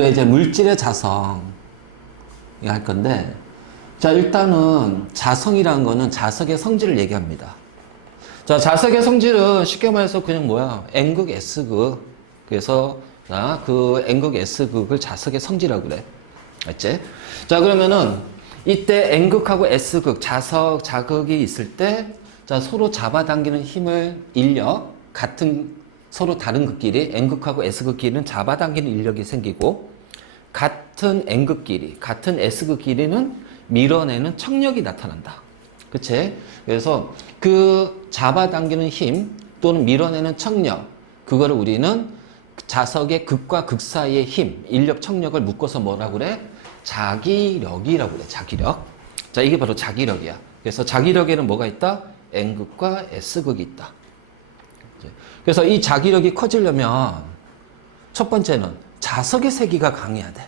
우리가 이제 물질의 자성 할 건데, 자, 일단은 자성이라는 거는 자석의 성질을 얘기합니다. 자, 자석의 성질은 쉽게 말해서 그냥 뭐야? N극, S극. 그래서 그 N극, S극을 자석의 성질이라고 그래. 알지? 자, 그러면은 이때 N극하고 S극, 자석, 자극이 있을 때, 자, 서로 잡아당기는 힘을 인력, 같은 서로 다른 극끼리, N극하고 S극끼리는 잡아당기는 인력이 생기고, 같은 N극끼리, 같은 S극끼리는 밀어내는 척력이 나타난다. 그치? 그래서 그 잡아당기는 힘 또는 밀어내는 척력, 그거를 우리는 자석의 극과 극 사이의 힘, 인력, 척력을 묶어서 뭐라고 그래? 자기력이라고 그래. 자기력. 자, 이게 바로 자기력이야. 그래서 자기력에는 뭐가 있다? N극과 S극이 있다. 그래서 이 자기력이 커지려면 첫 번째는 자석의 세기가 강해야 돼.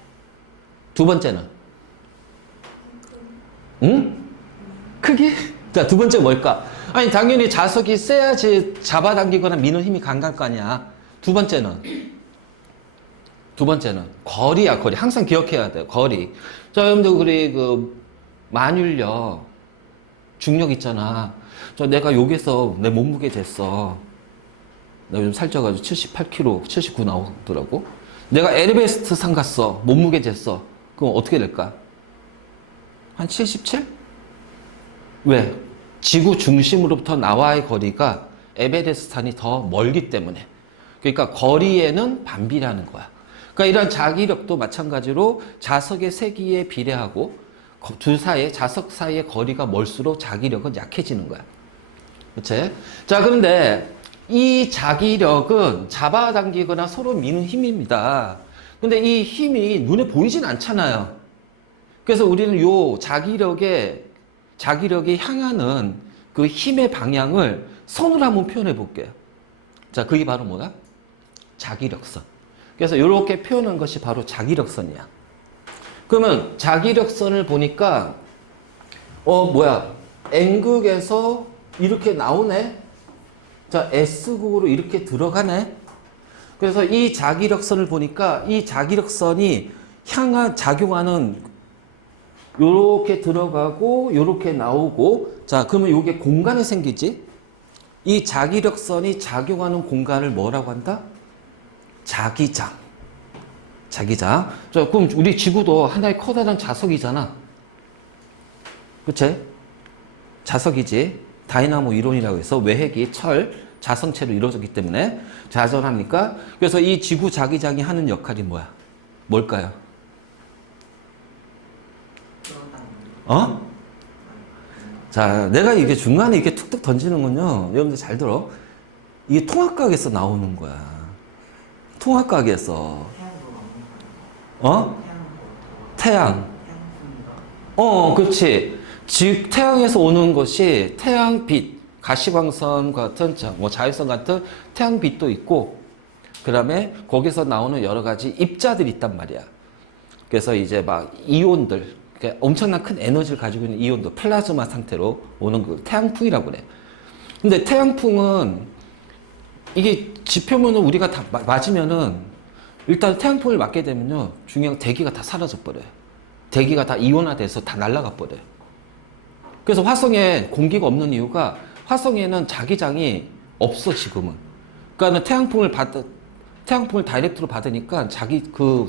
두 번째는 응? 크기? 자, 두 번째 뭘까? 아니, 당연히 자석이 세야지 잡아당기거나 미는 힘이 강할 거 아니야. 두 번째는 거리야, 거리. 항상 기억해야 돼, 거리. 자, 여러분들, 우리 만율력, 중력 있잖아. 저 내가 여기서 내 몸무게 쟀어. 나 요즘 살쪄가지고 78kg, 79 나오더라고. 내가 에베레스트 산 갔어. 몸무게 쟀어. 그럼 어떻게 될까? 한 77? 왜? 지구 중심으로부터 나와의 거리가 에베레스트 산이 더 멀기 때문에. 그러니까 거리에는 반비례하는 거야. 그러니까 이런 자기력도 마찬가지로 자석의 세기에 비례하고 자석 사이의 거리가 멀수록 자기력은 약해지는 거야. 그치? 자, 그런데 이 자기력은 잡아당기거나 서로 미는 힘입니다. 근데 이 힘이 눈에 보이진 않잖아요. 그래서 우리는 요 자기력이 향하는 그 힘의 방향을 선으로 한번 표현해 볼게요. 자, 그게 바로 뭐야? 자기력선. 그래서 이렇게 표현한 것이 바로 자기력선이야. 그러면 자기력선을 보니까 N극에서 이렇게 나오네. 자, S극으로 이렇게 들어가네. 그래서 이 자기력선을 보니까 이 자기력선이 작용하는 요렇게 들어가고 요렇게 나오고, 자, 그러면 요게 공간이 생기지. 이 자기력선이 작용하는 공간을 뭐라고 한다? 자기장. 자, 그럼 우리 지구도 하나의 커다란 자석이잖아. 그치? 자석이지. 다이나모 이론이라고 해서 외핵이 자성체로 이루어졌기 때문에 자전합니까? 그래서 이 지구 자기장이 하는 역할이 뭘까요? 자, 내가 이게 중간에 이렇게 툭툭 던지는군요. 여러분들 잘 들어. 이게 통합각에서 나오는 거야. 통합각에서. 태양. 그렇지. 태양에서 오는 것이 태양빛, 가시광선 같은, 자외선 같은 태양빛도 있고, 그 다음에 거기서 나오는 여러 가지 입자들이 있단 말이야. 그래서 이제 막 이온들, 엄청난 큰 에너지를 가지고 있는 이온들, 플라즈마 상태로 오는 그 태양풍이라고 그래. 근데 태양풍은 이게 지표면은 우리가 다 맞으면은 일단 태양풍을 맞게 되면요, 중요한 대기가 다 사라져 버려요. 대기가 다 이온화돼서 다 날아가 버려요. 그래서 화성에 공기가 없는 이유가 화성에는 자기장이 없어, 지금은. 그러니까 태양풍을 다이렉트로 받으니까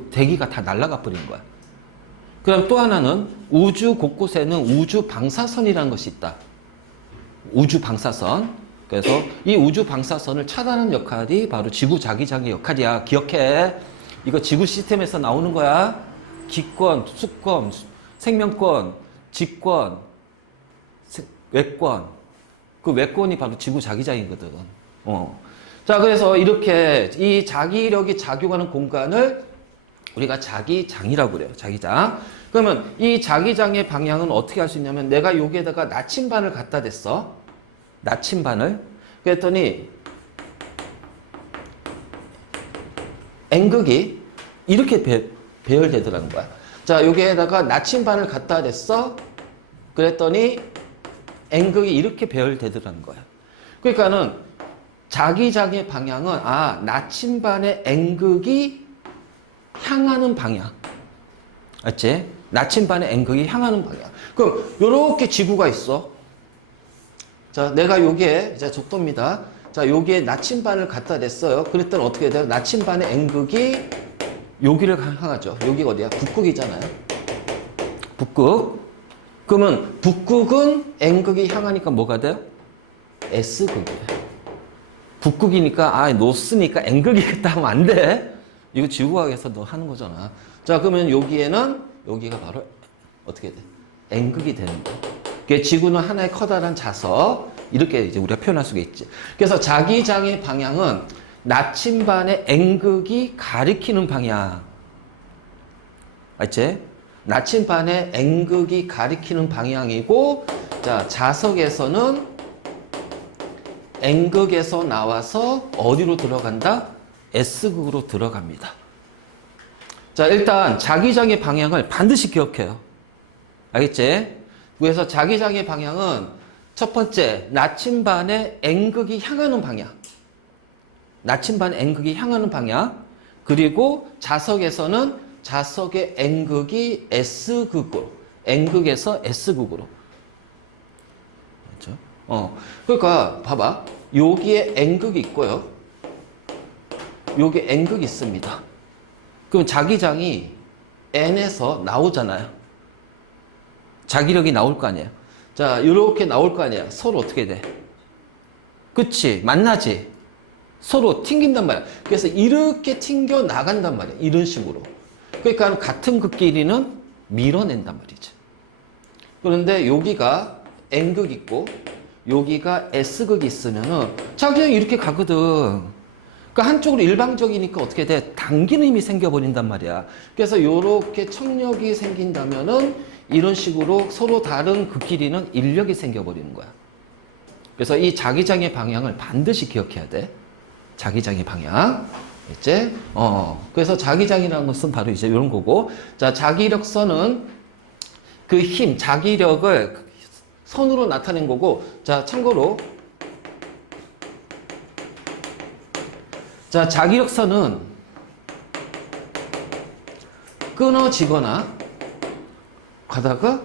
대기가 다 날아가 버린 거야. 그럼 또 하나는 우주 곳곳에는 우주 방사선이라는 것이 있다. 우주 방사선. 그래서 이 우주 방사선을 차단하는 역할이 바로 지구 자기장의 역할이야. 기억해. 이거 지구 시스템에서 나오는 거야. 기권, 수권, 생명권, 직권, 외권. 그 외권이 바로 지구 자기장이거든. 자, 그래서 이렇게 이 자기력이 작용하는 공간을 우리가 자기장이라고 그래요. 자기장. 그러면 이 자기장의 방향은 어떻게 할 수 있냐면, 내가 여기에다가 나침반을 갖다 댔어. 나침반을. 그랬더니 N극이 이렇게 배열되더라는 거야. 자, 여기에다가 나침반을 갖다 댔어. 그랬더니 N극이 이렇게 배열되더라는 거야. 그러니까는 자기장의 방향은 나침반의 N극이 향하는 방향. 알지? 나침반의 N극이 향하는 방향. 그럼 요렇게 지구가 있어. 자, 내가 요게 이제 적도입니다. 자, 여기에 나침반을 갖다 댔어요. 그랬더니 어떻게 돼요? 나침반의 N극이 여기를 향하죠. 여기가 어디야? 북극이잖아요. 북극. 그러면 북극은 N극이 향하니까 뭐가 돼요? S극이에요. 북극이니까, 노스니까 N극이겠다 하면 안 돼. 이거 지구과학에서 너 하는 거잖아. 자, 그러면 여기에는, 여기가 바로 어떻게 돼? N극이 되는 거야. 그러니까 지구는 하나의 커다란 자석. 이렇게 이제 우리가 표현할 수가 있지. 그래서 자기장의 방향은 나침반의 N극이 가리키는 방향. 알지? 나침반의 N극이 가리키는 방향이고, 자, 자석에서는 N극에서 나와서 어디로 들어간다? S극으로 들어갑니다. 자, 일단 자기장의 방향을 반드시 기억해요. 알겠지? 그래서 자기장의 방향은 첫 번째, 나침반의 N극이 향하는 방향. 나침반의 N극이 향하는 방향. 그리고 자석에서는 자석의 N극이 S극으로, N극에서 S극으로. 그렇죠? 그러니까 봐봐. 여기에 N극이 있고요. 여기에 N극이 있습니다. 그럼 자기장이 N에서 나오잖아요. 자기력이 나올 거 아니에요. 자, 이렇게 나올 거 아니야. 서로 어떻게 돼? 그치? 만나지? 서로 튕긴단 말이야. 그래서 이렇게 튕겨 나간단 말이야. 이런 식으로. 그러니까 같은 극끼리는 밀어낸단 말이지. 그런데 여기가 N극 있고 여기가 S극이 있으면은 자기장이 이렇게 가거든. 그러니까 한쪽으로 일방적이니까 어떻게 돼? 당기는 힘이 생겨버린단 말이야. 그래서 이렇게 청력이 생긴다면은 이런 식으로 서로 다른 극끼리는 인력이 생겨버리는 거야. 그래서 이 자기장의 방향을 반드시 기억해야 돼. 자기장의 방향. 있지? 그래서 자기장이라는 것은 바로 이제 이런 거고. 자, 자기력선은 그 힘, 자기력을 선으로 나타낸 거고. 자, 참고로. 자, 자기력선은 끊어지거나 가다가,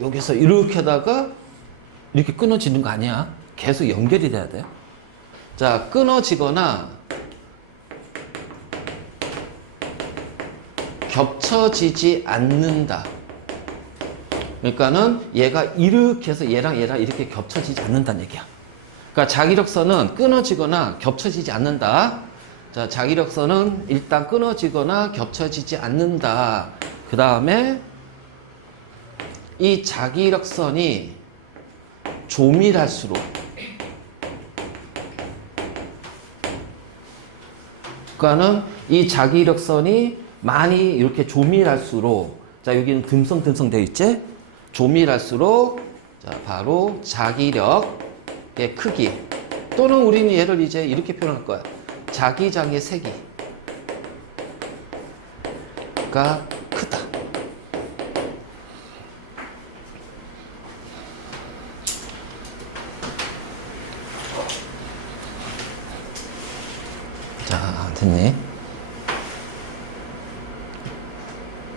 여기서 이렇게 하다가 이렇게 끊어지는 거 아니야. 계속 연결이 돼야 돼. 자, 끊어지거나 겹쳐지지 않는다. 그러니까는 얘가 이렇게 해서 얘랑 이렇게 겹쳐지지 않는다는 얘기야. 그러니까 자기력선은 끊어지거나 겹쳐지지 않는다. 자, 자기력선은 일단 끊어지거나 겹쳐지지 않는다. 그 다음에 이 자기력선이 조밀할수록 그러니까는 이 자기력선이 많이 이렇게 조밀할수록 자, 여기는 듬성듬성 되어 있지? 조밀할수록 자, 바로 자기력의 크기 또는 우리는 얘를 이제 이렇게 표현할 거야. 자기장의 세기가 크다. 자, 됐네.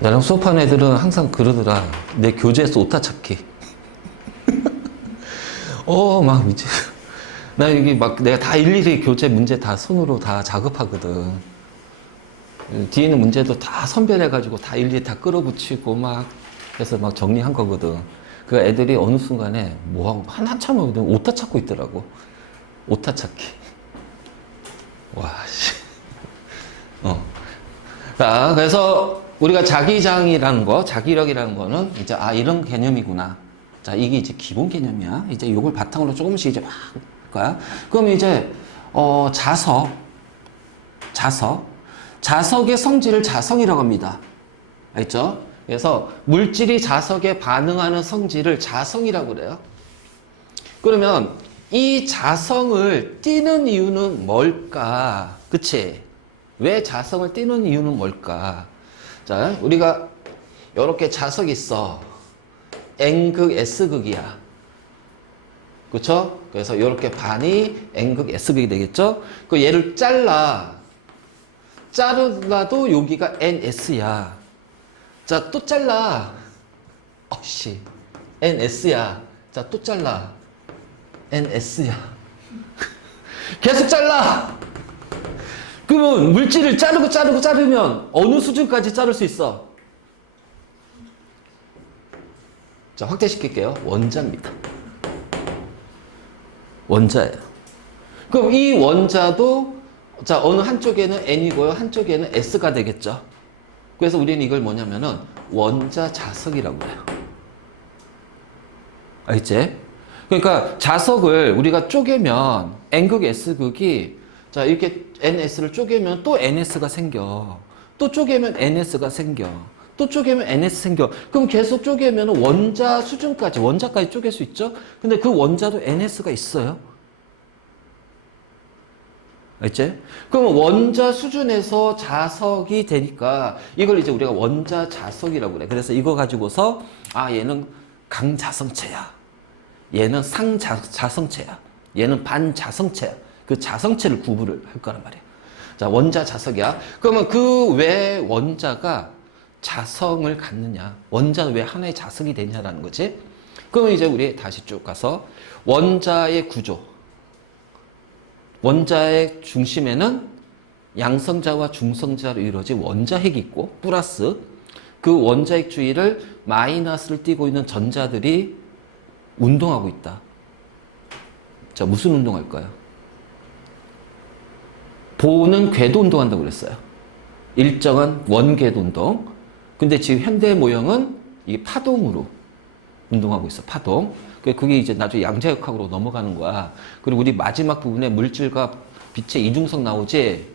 나랑 수업하는 애들은 항상 그러더라. 내 교재에서 오타 찾기. 막 이제 나 여기 막 내가 다 일일이 교재 문제 다 손으로 다 작업하거든. 뒤에 있는 문제도 다 선별해가지고 다 일일이 다 끌어붙이고 막 해서 막 정리한 거거든. 그 애들이 어느 순간에 뭐하고 한참 하거든. 오타 찾고 있더라고. 오타 찾기. 와, 씨. 자, 그래서 우리가 자기장이라는 거, 자기력이라는 거는 이제, 이런 개념이구나. 자, 이게 이제 기본 개념이야. 이제 요걸 바탕으로 조금씩 이제 막, 거야. 그럼 이제, 자석의 성질을 자성이라고 합니다. 알죠? 그래서 물질이 자석에 반응하는 성질을 자성이라고 그래요. 그러면 이 자성을 띠는 이유는 뭘까? 그치? 왜 자성을 띠는 이유는 뭘까? 자, 우리가 이렇게 자석이 있어. N극, S극이야. 그쵸? 그래서 이렇게 반이 N극, S극이 되겠죠? 그 얘를 잘라. 자르라도 여기가 NS야. 자, 또 잘라. 어씨. NS야. 자, 또 잘라. NS야. 계속 잘라. 그러면 물질을 자르면 어느 수준까지 자를 수 있어? 자, 확대시킬게요. 원자입니다. 원자예요. 그럼 이 원자도 자, 어느 한쪽에는 N이고요. 한쪽에는 S가 되겠죠. 그래서 우리는 이걸 뭐냐면은 원자 자석이라고 해요. 알겠지? 그러니까 자석을 우리가 쪼개면 N극, S극이 자, 이렇게 NS를 쪼개면 또 NS가 생겨. 또 쪼개면 NS가 생겨. 또 쪼개면 NS 생겨. 그럼 계속 쪼개면 원자 수준까지, 원자까지 쪼갤 수 있죠? 근데 그 원자도 NS가 있어요. 알지? 그럼 원자 수준에서 자석이 되니까 이걸 이제 우리가 원자 자석이라고 그래. 그래서 이거 가지고서 아, 얘는 강자성체야. 얘는 상자성체야. 얘는 반자성체야. 그 자성체를 구분을 할 거란 말이야. 자, 원자 자석이야. 그러면 그 왜 원자가 자성을 갖느냐? 원자는 왜 하나의 자석이 되냐라는 거지? 그러면 이제 우리 다시 쭉 가서 원자의 구조. 원자의 중심에는 양성자와 중성자로 이루어진 원자핵이 있고 플러스 그 원자핵 주위를 마이너스를 띠고 있는 전자들이 운동하고 있다. 자, 무슨 운동할까요? 보는 궤도 운동한다고 그랬어요. 일정한 원궤도 운동. 근데 지금 현대 모형은 이 파동으로 운동하고 있어. 파동. 그게 이제 나중에 양자역학으로 넘어가는 거야. 그리고 우리 마지막 부분에 물질과 빛의 이중성 나오지.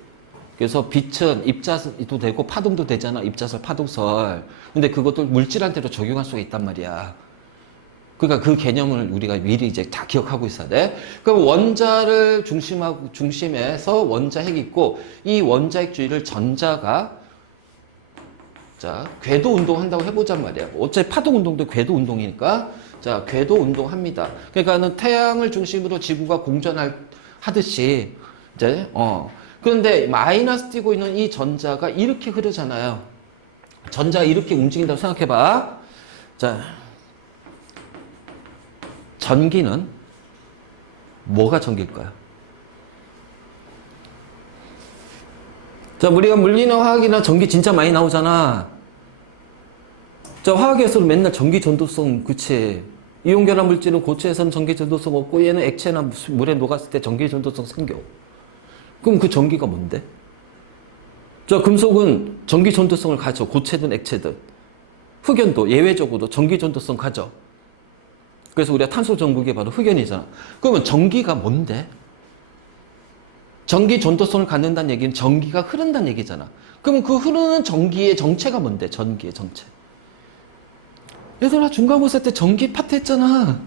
그래서 빛은 입자도 되고 파동도 되잖아. 입자설, 파동설. 근데 그것도 물질한테도 적용할 수가 있단 말이야. 그러니까 그 개념을 우리가 미리 이제 다 기억하고 있어야 돼. 그럼 원자를 중심에서 원자핵이 있고 이 원자핵 주위를 전자가 자, 궤도 운동 한다고 해보잔 말이야. 어차피 파동 운동도 궤도 운동이니까 자, 궤도 운동 합니다. 그러니까는 태양을 중심으로 지구가 공전하듯이 이제 그런데 마이너스 띄고 있는 이 전자가 이렇게 흐르잖아요. 전자가 이렇게 움직인다고 생각해봐. 자, 전기는 뭐가 전기일까요? 자, 우리가 물리나 화학이나 전기 진짜 많이 나오잖아. 자, 화학에서는 맨날 전기 전도성, 그치? 이온결합 물질은 고체에서는 전기 전도성 없고 얘는 액체나 물에 녹았을 때 전기 전도성 생겨. 그럼 그 전기가 뭔데? 자, 금속은 전기 전도성을 가져. 고체든 액체든. 흑연도 예외적으로도 전기 전도성 가져. 그래서 우리가 탄소 전극이 바로 흑연이잖아. 그러면 전기가 뭔데? 전기 전도성을 갖는다는 얘기는 전기가 흐른다는 얘기잖아. 그러면 그 흐르는 전기의 정체가 뭔데? 전기의 정체. 얘들아, 중간고사 때 전기 파트 했잖아.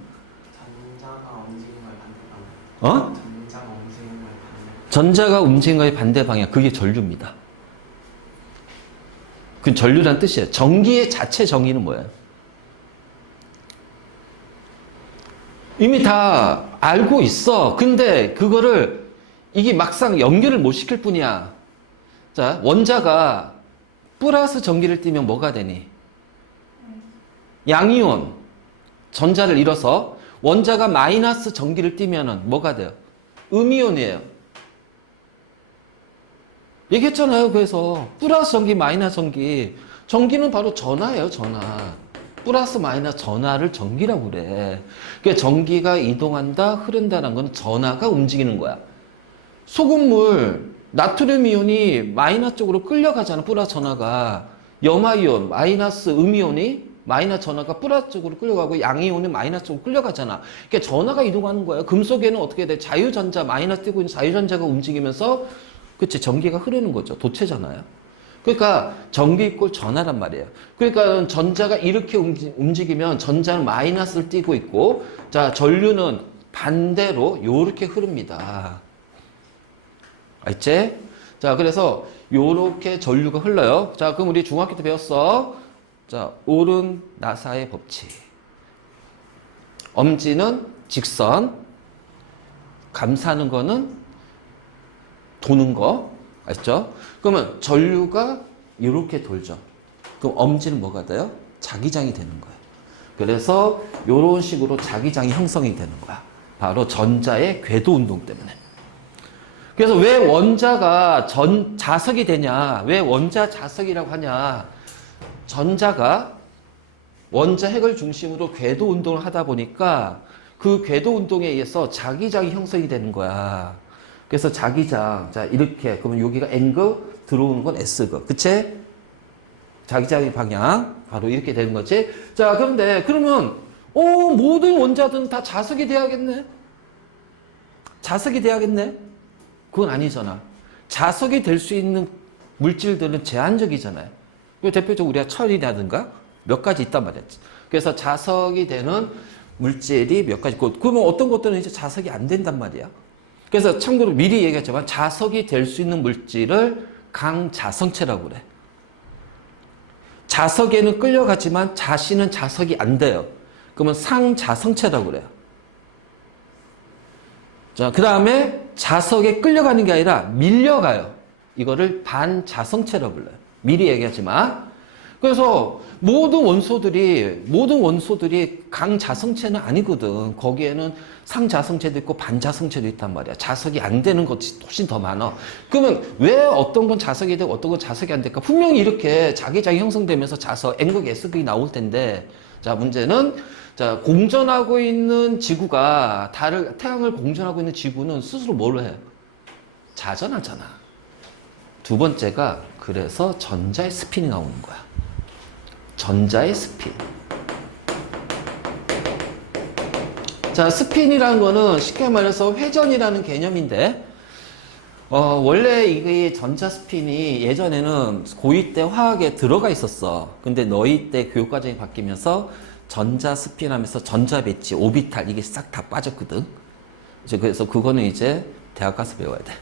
전자가 움직이는 거에 반대 방향. 어? 전자가 움직이는 거에 반대. 전자가 움직이는 거의 반대 방향. 그게 전류입니다. 그 전류란 뜻이에요. 전기의 자체 정의는 뭐예요? 이미 다 알고 있어. 근데 그거를 이게 막상 연결을 못 시킬 뿐이야. 자, 원자가 플러스 전기를 띠면 뭐가 되니? 양이온 전자를 잃어서 원자가 마이너스 전기를 띠면은 뭐가 돼요? 음이온이에요. 얘기했잖아요. 그래서 플러스 전기, 마이너스 전기. 전기는 바로 전하예요, 전하. 플러스 마이너스 전하를 전기라고 그래. 그러니까 전기가 이동한다, 흐른다는 건 전하가 움직이는 거야. 소금물, 나트륨 이온이 마이너스 쪽으로 끌려가잖아, 플러스 전하가. 염화이온, 마이너스 음이온이 마이너스 전하가 플러스 쪽으로 끌려가고 양이온은 마이너스 쪽으로 끌려가잖아. 그러니까 전하가 이동하는 거야. 금속에는 어떻게 돼? 자유전자, 마이너스 띄고 있는 자유전자가 움직이면서 그치, 전기가 흐르는 거죠. 도체잖아요. 그러니까 전기 이꼴 전하란 말이에요. 그러니까 전자가 이렇게 움직이면 전자는 마이너스를 띄고 있고 자, 전류는 반대로 요렇게 흐릅니다. 알지? 자, 그래서 요렇게 전류가 흘러요. 자, 그럼 우리 중학교 때 배웠어. 자, 오른 나사의 법칙. 엄지는 직선, 감싸는 거는 도는 거. 아시죠? 그러면 전류가 이렇게 돌죠. 그럼 엄지는 뭐가 돼요? 자기장이 되는 거예요. 그래서 이런 식으로 자기장이 형성이 되는 거야. 바로 전자의 궤도 운동 때문에. 그래서 왜 원자가 자석이 되냐? 왜 원자 자석이라고 하냐? 전자가 원자 핵을 중심으로 궤도 운동을 하다 보니까 그 궤도 운동에 의해서 자기장이 형성이 되는 거야. 그래서 자기장, 자, 이렇게. 그러면 여기가 N극, 들어오는 건 S극. 그치? 자기장의 방향. 바로 이렇게 되는 거지. 자, 그런데, 그러면, 모든 원자들은 다 자석이 돼야겠네? 자석이 돼야겠네? 그건 아니잖아. 자석이 될 수 있는 물질들은 제한적이잖아요. 대표적으로 우리가 철이라든가 몇 가지 있단 말이야. 그래서 자석이 되는 물질이 몇 가지 있고, 그러면 어떤 것들은 이제 자석이 안 된단 말이야. 그래서 참고로 미리 얘기했지만 자석이 될 수 있는 물질을 강자성체라고 그래. 자석에는 끌려가지만 자신은 자석이 안 돼요. 그러면 상자성체라고 그래요. 자, 그 다음에 자석에 끌려가는 게 아니라 밀려가요. 이거를 반자성체라고 불러요. 미리 얘기하지만. 그래서 모든 원소들이 강자성체는 아니거든. 거기에는 상자성체도 있고 반자성체도 있단 말이야. 자석이 안 되는 것이 훨씬 더 많아. 그러면 왜 어떤 건 자석이 되고 어떤 건 자석이 안 될까? 분명히 이렇게 자기장이 형성되면서 자석, N극, S극이 나올 텐데, 자, 문제는, 자, 공전하고 있는 지구가, 태양을 공전하고 있는 지구는 스스로 뭘 해요? 자전하잖아. 두 번째가, 그래서 전자의 스핀이 나오는 거야. 전자의 스핀. 자, 스핀이라는 거는 쉽게 말해서 회전이라는 개념인데, 원래 이게 전자 스핀이 예전에는 고2 때 화학에 들어가 있었어. 근데 너희 때 교육과정이 바뀌면서 전자 스핀 하면서 전자 배치, 오비탈, 이게 싹 다 빠졌거든. 그래서 그거는 이제 대학 가서 배워야 돼.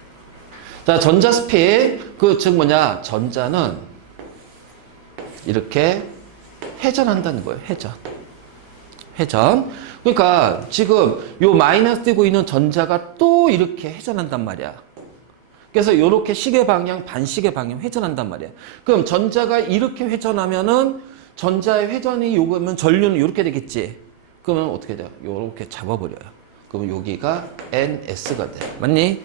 자, 전자 스핀, 즉 뭐냐, 전자는 이렇게 회전한다는 거예요. 회전. 그러니까 지금 요 마이너스 띄고 있는 전자가 또 이렇게 회전한단 말이야. 그래서 이렇게 시계 방향, 반시계 방향 회전한단 말이야. 그럼 전자가 이렇게 회전하면은 전자의 회전이 요거면 전류는 이렇게 되겠지. 그러면 어떻게 돼요? 이렇게 잡아버려요. 그럼 여기가 NS가 돼. 맞니?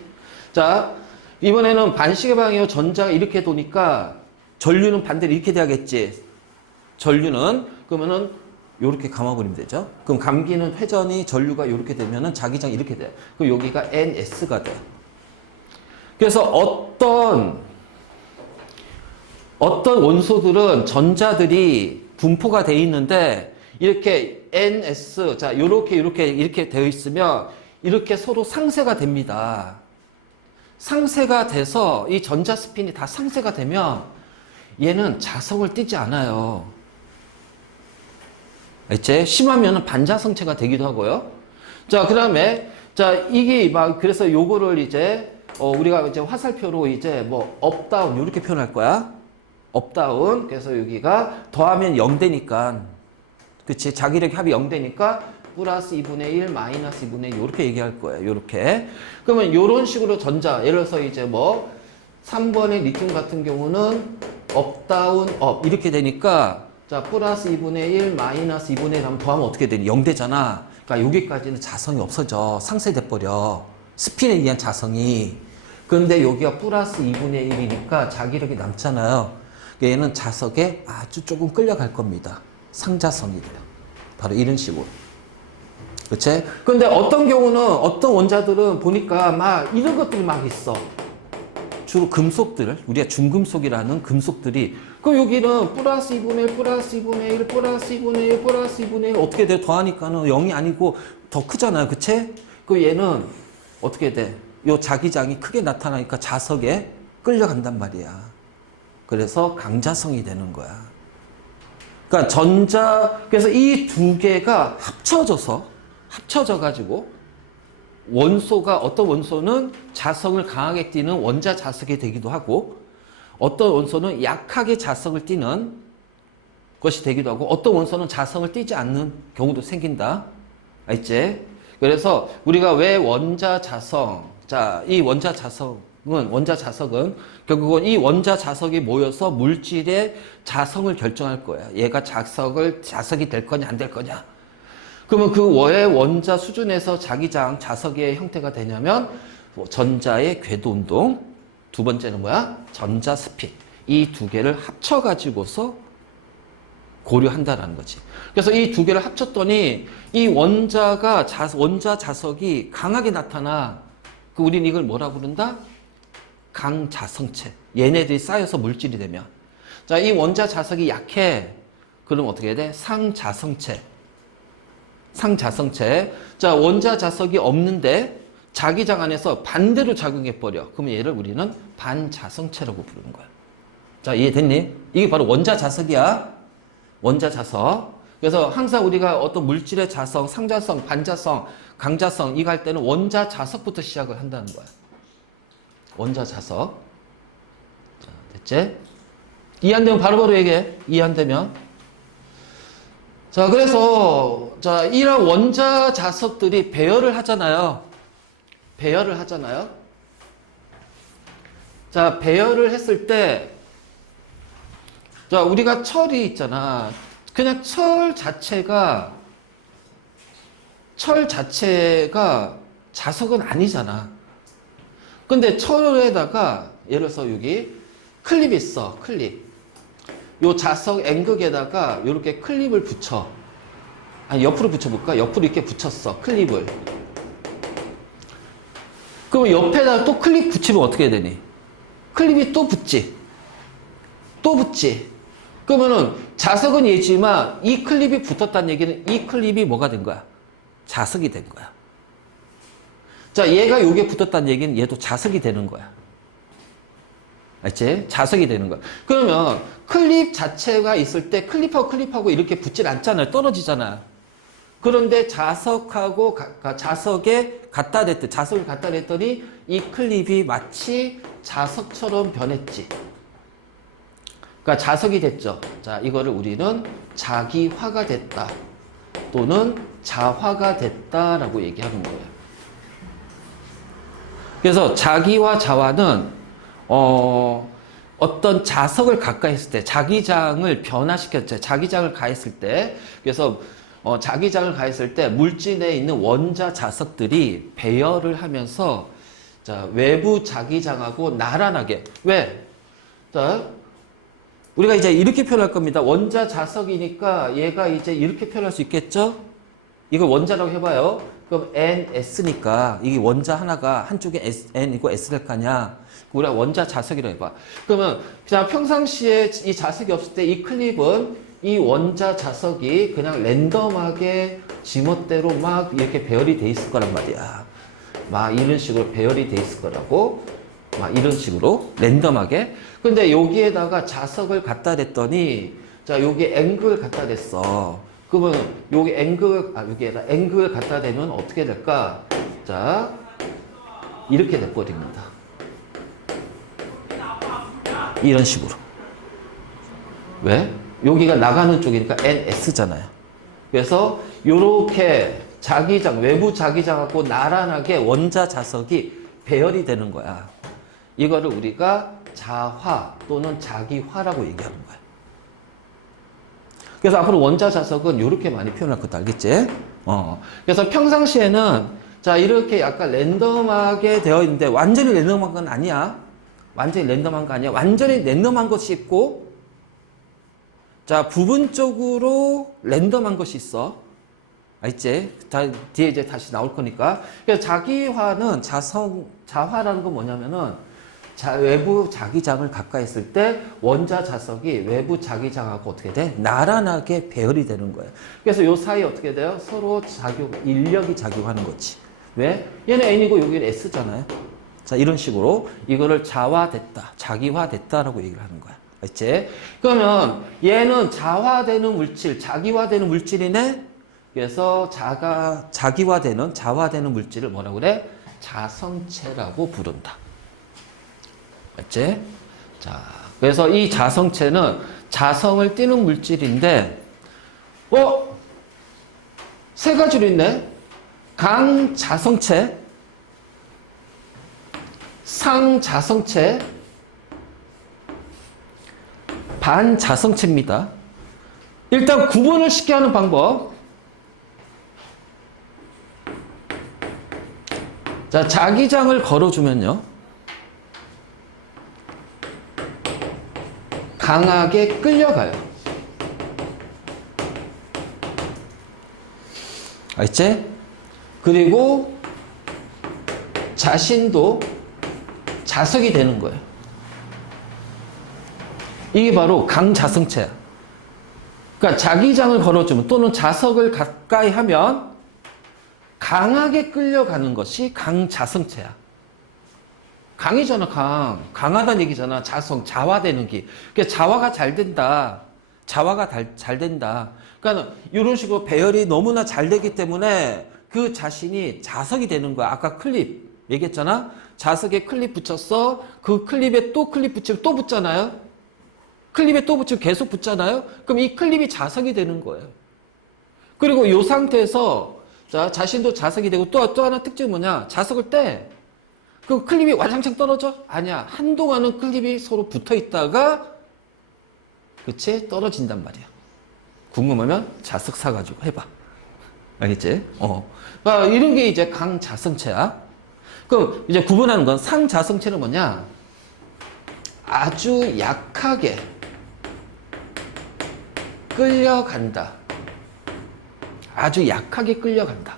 자, 이번에는 반시계 방향으로 전자가 이렇게 도니까 전류는 반대로 이렇게 돼야겠지. 전류는 그러면은 요렇게 감아버리면 되죠. 그럼 감기는 회전이 전류가 요렇게 되면은 자기장 이렇게 돼. 그럼 여기가 NS가 돼. 그래서 어떤 원소들은 전자들이 분포가 돼 있는데 이렇게 NS, 자, 이렇게 되어 있으면 이렇게 서로 상쇄가 됩니다. 상쇄가 돼서 이 전자 스핀이 다 상쇄가 되면 얘는 자석을 띠지 않아요. 이제 심하면 반자성체가 되기도 하고요. 자, 그 다음에, 자, 이게 막, 그래서 요거를 이제, 우리가 이제 화살표로 이제 뭐, 업다운, 이렇게 표현할 거야. 업다운. 그래서 여기가 더하면 0 되니까, 그치. 자기력 합이 0 되니까, 플러스 2분의 1, 마이너스 2분의 1, 이렇게 얘기할 거예요. 요렇게. 그러면 요런 식으로 전자, 예를 들어서 이제 뭐, 3번의 리튬 같은 경우는 업다운, 업, 이렇게 되니까, 자, 플러스 2분의 1, 마이너스 2분의 1 하면 더하면 어떻게 되니? 0 되잖아. 그러니까 여기까지는 자성이 없어져. 상쇄돼버려. 스핀에 의한 자성이. 그런데 여기가 플러스 2분의 1이니까 자기력이 남잖아요. 얘는 자석에 아주 조금 끌려갈 겁니다. 상자성이 돼요. 바로 이런 식으로. 그치? 근데 어떤 경우는, 어떤 원자들은 보니까 막 이런 것들이 막 있어. 주로 금속들, 우리가 중금속이라는 금속들이, 그럼 여기는 플러스 2분의 1, 플러스 2분의 1, 플러스 2분의 1, 플러스 2분의 1, 어떻게 돼? 더하니까는 0이 아니고 더 크잖아요. 그치? 그 얘는 어떻게 돼? 요 자기장이 크게 나타나니까 자석에 끌려간단 말이야. 그래서 강자성이 되는 거야. 그러니까 그래서 이 두 개가 합쳐져가지고, 어떤 원소는 자성을 강하게 띠는 원자 자석이 되기도 하고, 어떤 원소는 약하게 자성을 띠는 것이 되기도 하고, 어떤 원소는 자성을 띠지 않는 경우도 생긴다. 알지? 그래서 우리가 왜 원자 자성, 자, 이 원자 자성, 원자 자석은 결국은 이 원자 자석이 모여서 물질의 자성을 결정할 거야. 얘가 자석이 될 거냐 안 될 거냐. 그러면 그 원자 수준에서 자기장 자석의 형태가 되냐면 전자의 궤도 운동, 두 번째는 뭐야? 전자 스핀. 이 두 개를 합쳐 가지고서 고려한다라는 거지. 그래서 이 두 개를 합쳤더니 이 원자 자석이 강하게 나타나. 우린 이걸 뭐라 부른다? 강자성체. 얘네들이 쌓여서 물질이 되면. 자, 이 원자 자석이 약해. 그럼 어떻게 해야 돼? 상자성체. 상자성체. 자, 원자 자석이 없는데 자기장 안에서 반대로 작용해버려. 그러면 얘를 우리는 반자성체라고 부르는 거야. 자, 이해됐니? 이게 바로 원자 자석이야. 원자 자석. 그래서 항상 우리가 어떤 물질의 자성, 상자성, 반자성, 강자성 이거 할 때는 원자 자석부터 시작을 한다는 거야. 원자 자석. 자, 됐지? 이해 안 되면 바로바로 얘기해. 이해 안 되면. 자, 그래서 자, 이런 원자 자석들이 배열을 하잖아요. 배열을 하잖아요. 자, 배열을 했을 때 자, 우리가 철이 있잖아. 그냥 철 자체가 자석은 아니잖아. 근데 철에다가 예를 들어서 여기 클립이 있어. 클립. 요 자석 N극에다가 이렇게 클립을 붙여. 아니, 옆으로 붙여볼까? 옆으로 이렇게 붙였어. 클립을. 그럼 옆에다가 또 클립 붙이면 어떻게 해야 되니? 클립이 또 붙지. 또 붙지. 그러면은 자석은 얘지만 이 클립이 붙었다는 얘기는 이 클립이 뭐가 된 거야? 자석이 된 거야. 자, 얘가 요게 붙었다는 얘기는 얘도 자석이 되는 거야. 알지? 자석이 되는 거야. 그러면 클립 자체가 있을 때 클립하고 이렇게 붙질 않잖아요. 떨어지잖아. 그런데 자석을 갖다 댔더니 이 클립이 마치 자석처럼 변했지. 그러니까 자석이 됐죠. 자, 이거를 우리는 자기화가 됐다. 또는 자화가 됐다라고 얘기하는 거예요. 그래서 자기와 자화는 어떤 자석을 가까이 했을 때 자기장을 변화시켰죠. 자기장을 가했을 때. 그래서 자기장을 가했을 때 물질 내에 있는 원자 자석들이 배열을 하면서 자, 외부 자기장하고 나란하게. 왜? 자, 우리가 이제 이렇게 표현할 겁니다. 원자 자석이니까 얘가 이제 이렇게 표현할 수 있겠죠? 이걸 원자라고 해봐요. 그럼 NS니까 이게 원자 하나가 한쪽에 N이고 S 될 거냐? 우리가 원자 자석이라고 해봐. 그러면 그냥 평상시에 이 자석이 없을 때 이 클립은 이 원자 자석이 그냥 랜덤하게 지멋대로 막 이렇게 배열이 돼 있을 거란 말이야. 막 이런 식으로 배열이 돼 있을 거라고. 막 이런 식으로 랜덤하게. 근데 여기에다가 자석을 갖다 댔더니 자, 여기 N극을 갖다 댔어. 그러면 여기 여기에다 N극을 갖다 대면 어떻게 될까? 자, 이렇게 돼버립니다. 이런 식으로. 왜? 여기가 나가는 쪽이니까 NS잖아요. 그래서 요렇게 자기장, 외부 자기장하고 나란하게 원자 자석이 배열이 되는 거야. 이거를 우리가 자화 또는 자기화라고 얘기하는 거야. 그래서 앞으로 원자 자석은 이렇게 많이 표현할 것도 알겠지? 그래서 평상시에는 자, 이렇게 약간 랜덤하게 되어 있는데 완전히 랜덤한 건 아니야. 완전히 랜덤한 거 아니야. 완전히 랜덤한 것이 있고 자, 부분적으로 랜덤한 것이 있어. 알지? 뒤에 이제 다시 나올 거니까. 그래서 자기화는 자화라는 건 뭐냐면은 외부 자기장을 가까이 했을 때 원자 자석이 외부 자기장하고 어떻게 돼? 나란하게 배열이 되는 거예요. 그래서 요 사이에 어떻게 돼요? 서로 인력이 작용하는 거지. 왜? 얘는 N이고 여기는 S잖아요. 자, 이런 식으로 이거를 자화됐다, 자기화됐다라고 얘기를 하는 거야. 알지? 그러면 얘는 자화되는 물질, 자기화되는 물질이네? 그래서 자화되는 물질을 뭐라고 그래? 자성체라고 부른다. 맞지? 자, 그래서 이 자성체는 자성을 띠는 물질인데, 세 가지로 있네? 강자성체, 상자성체, 반자성체입니다. 일단 구분을 쉽게 하는 방법. 자, 자기장을 걸어주면요. 강하게 끌려가요. 알지? 그리고 자신도 자석이 되는 거예요. 이게 바로 강자성체야. 그러니까 자기장을 걸어주면 또는 자석을 가까이 하면 강하게 끌려가는 것이 강자성체야. 강이잖아, 강. 강하다는 얘기잖아. 자화되는 기. 그러니까 자화가 잘 된다. 자화가 잘 된다. 그러니까 이런 식으로 배열이 너무나 잘 되기 때문에 그 자신이 자석이 되는 거야. 아까 클립 얘기했잖아. 자석에 클립 붙였어. 그 클립에 또 클립 붙이면 또 붙잖아요. 클립에 또 붙이면 계속 붙잖아요. 그럼 이 클립이 자석이 되는 거예요. 그리고 이 상태에서 자, 자신도 자석이 되고 또 하나 특징이 뭐냐? 자석을 떼. 그 클립이 와장창 떨어져? 아니야. 한동안은 클립이 서로 붙어 있다가 그치? 떨어진단 말이야. 궁금하면 자석 사가지고 해봐. 알겠지? 그러니까 이런 게 이제 강자성체야. 그럼 이제 구분하는 건 상자성체는 뭐냐? 아주 약하게 끌려간다. 아주 약하게 끌려간다.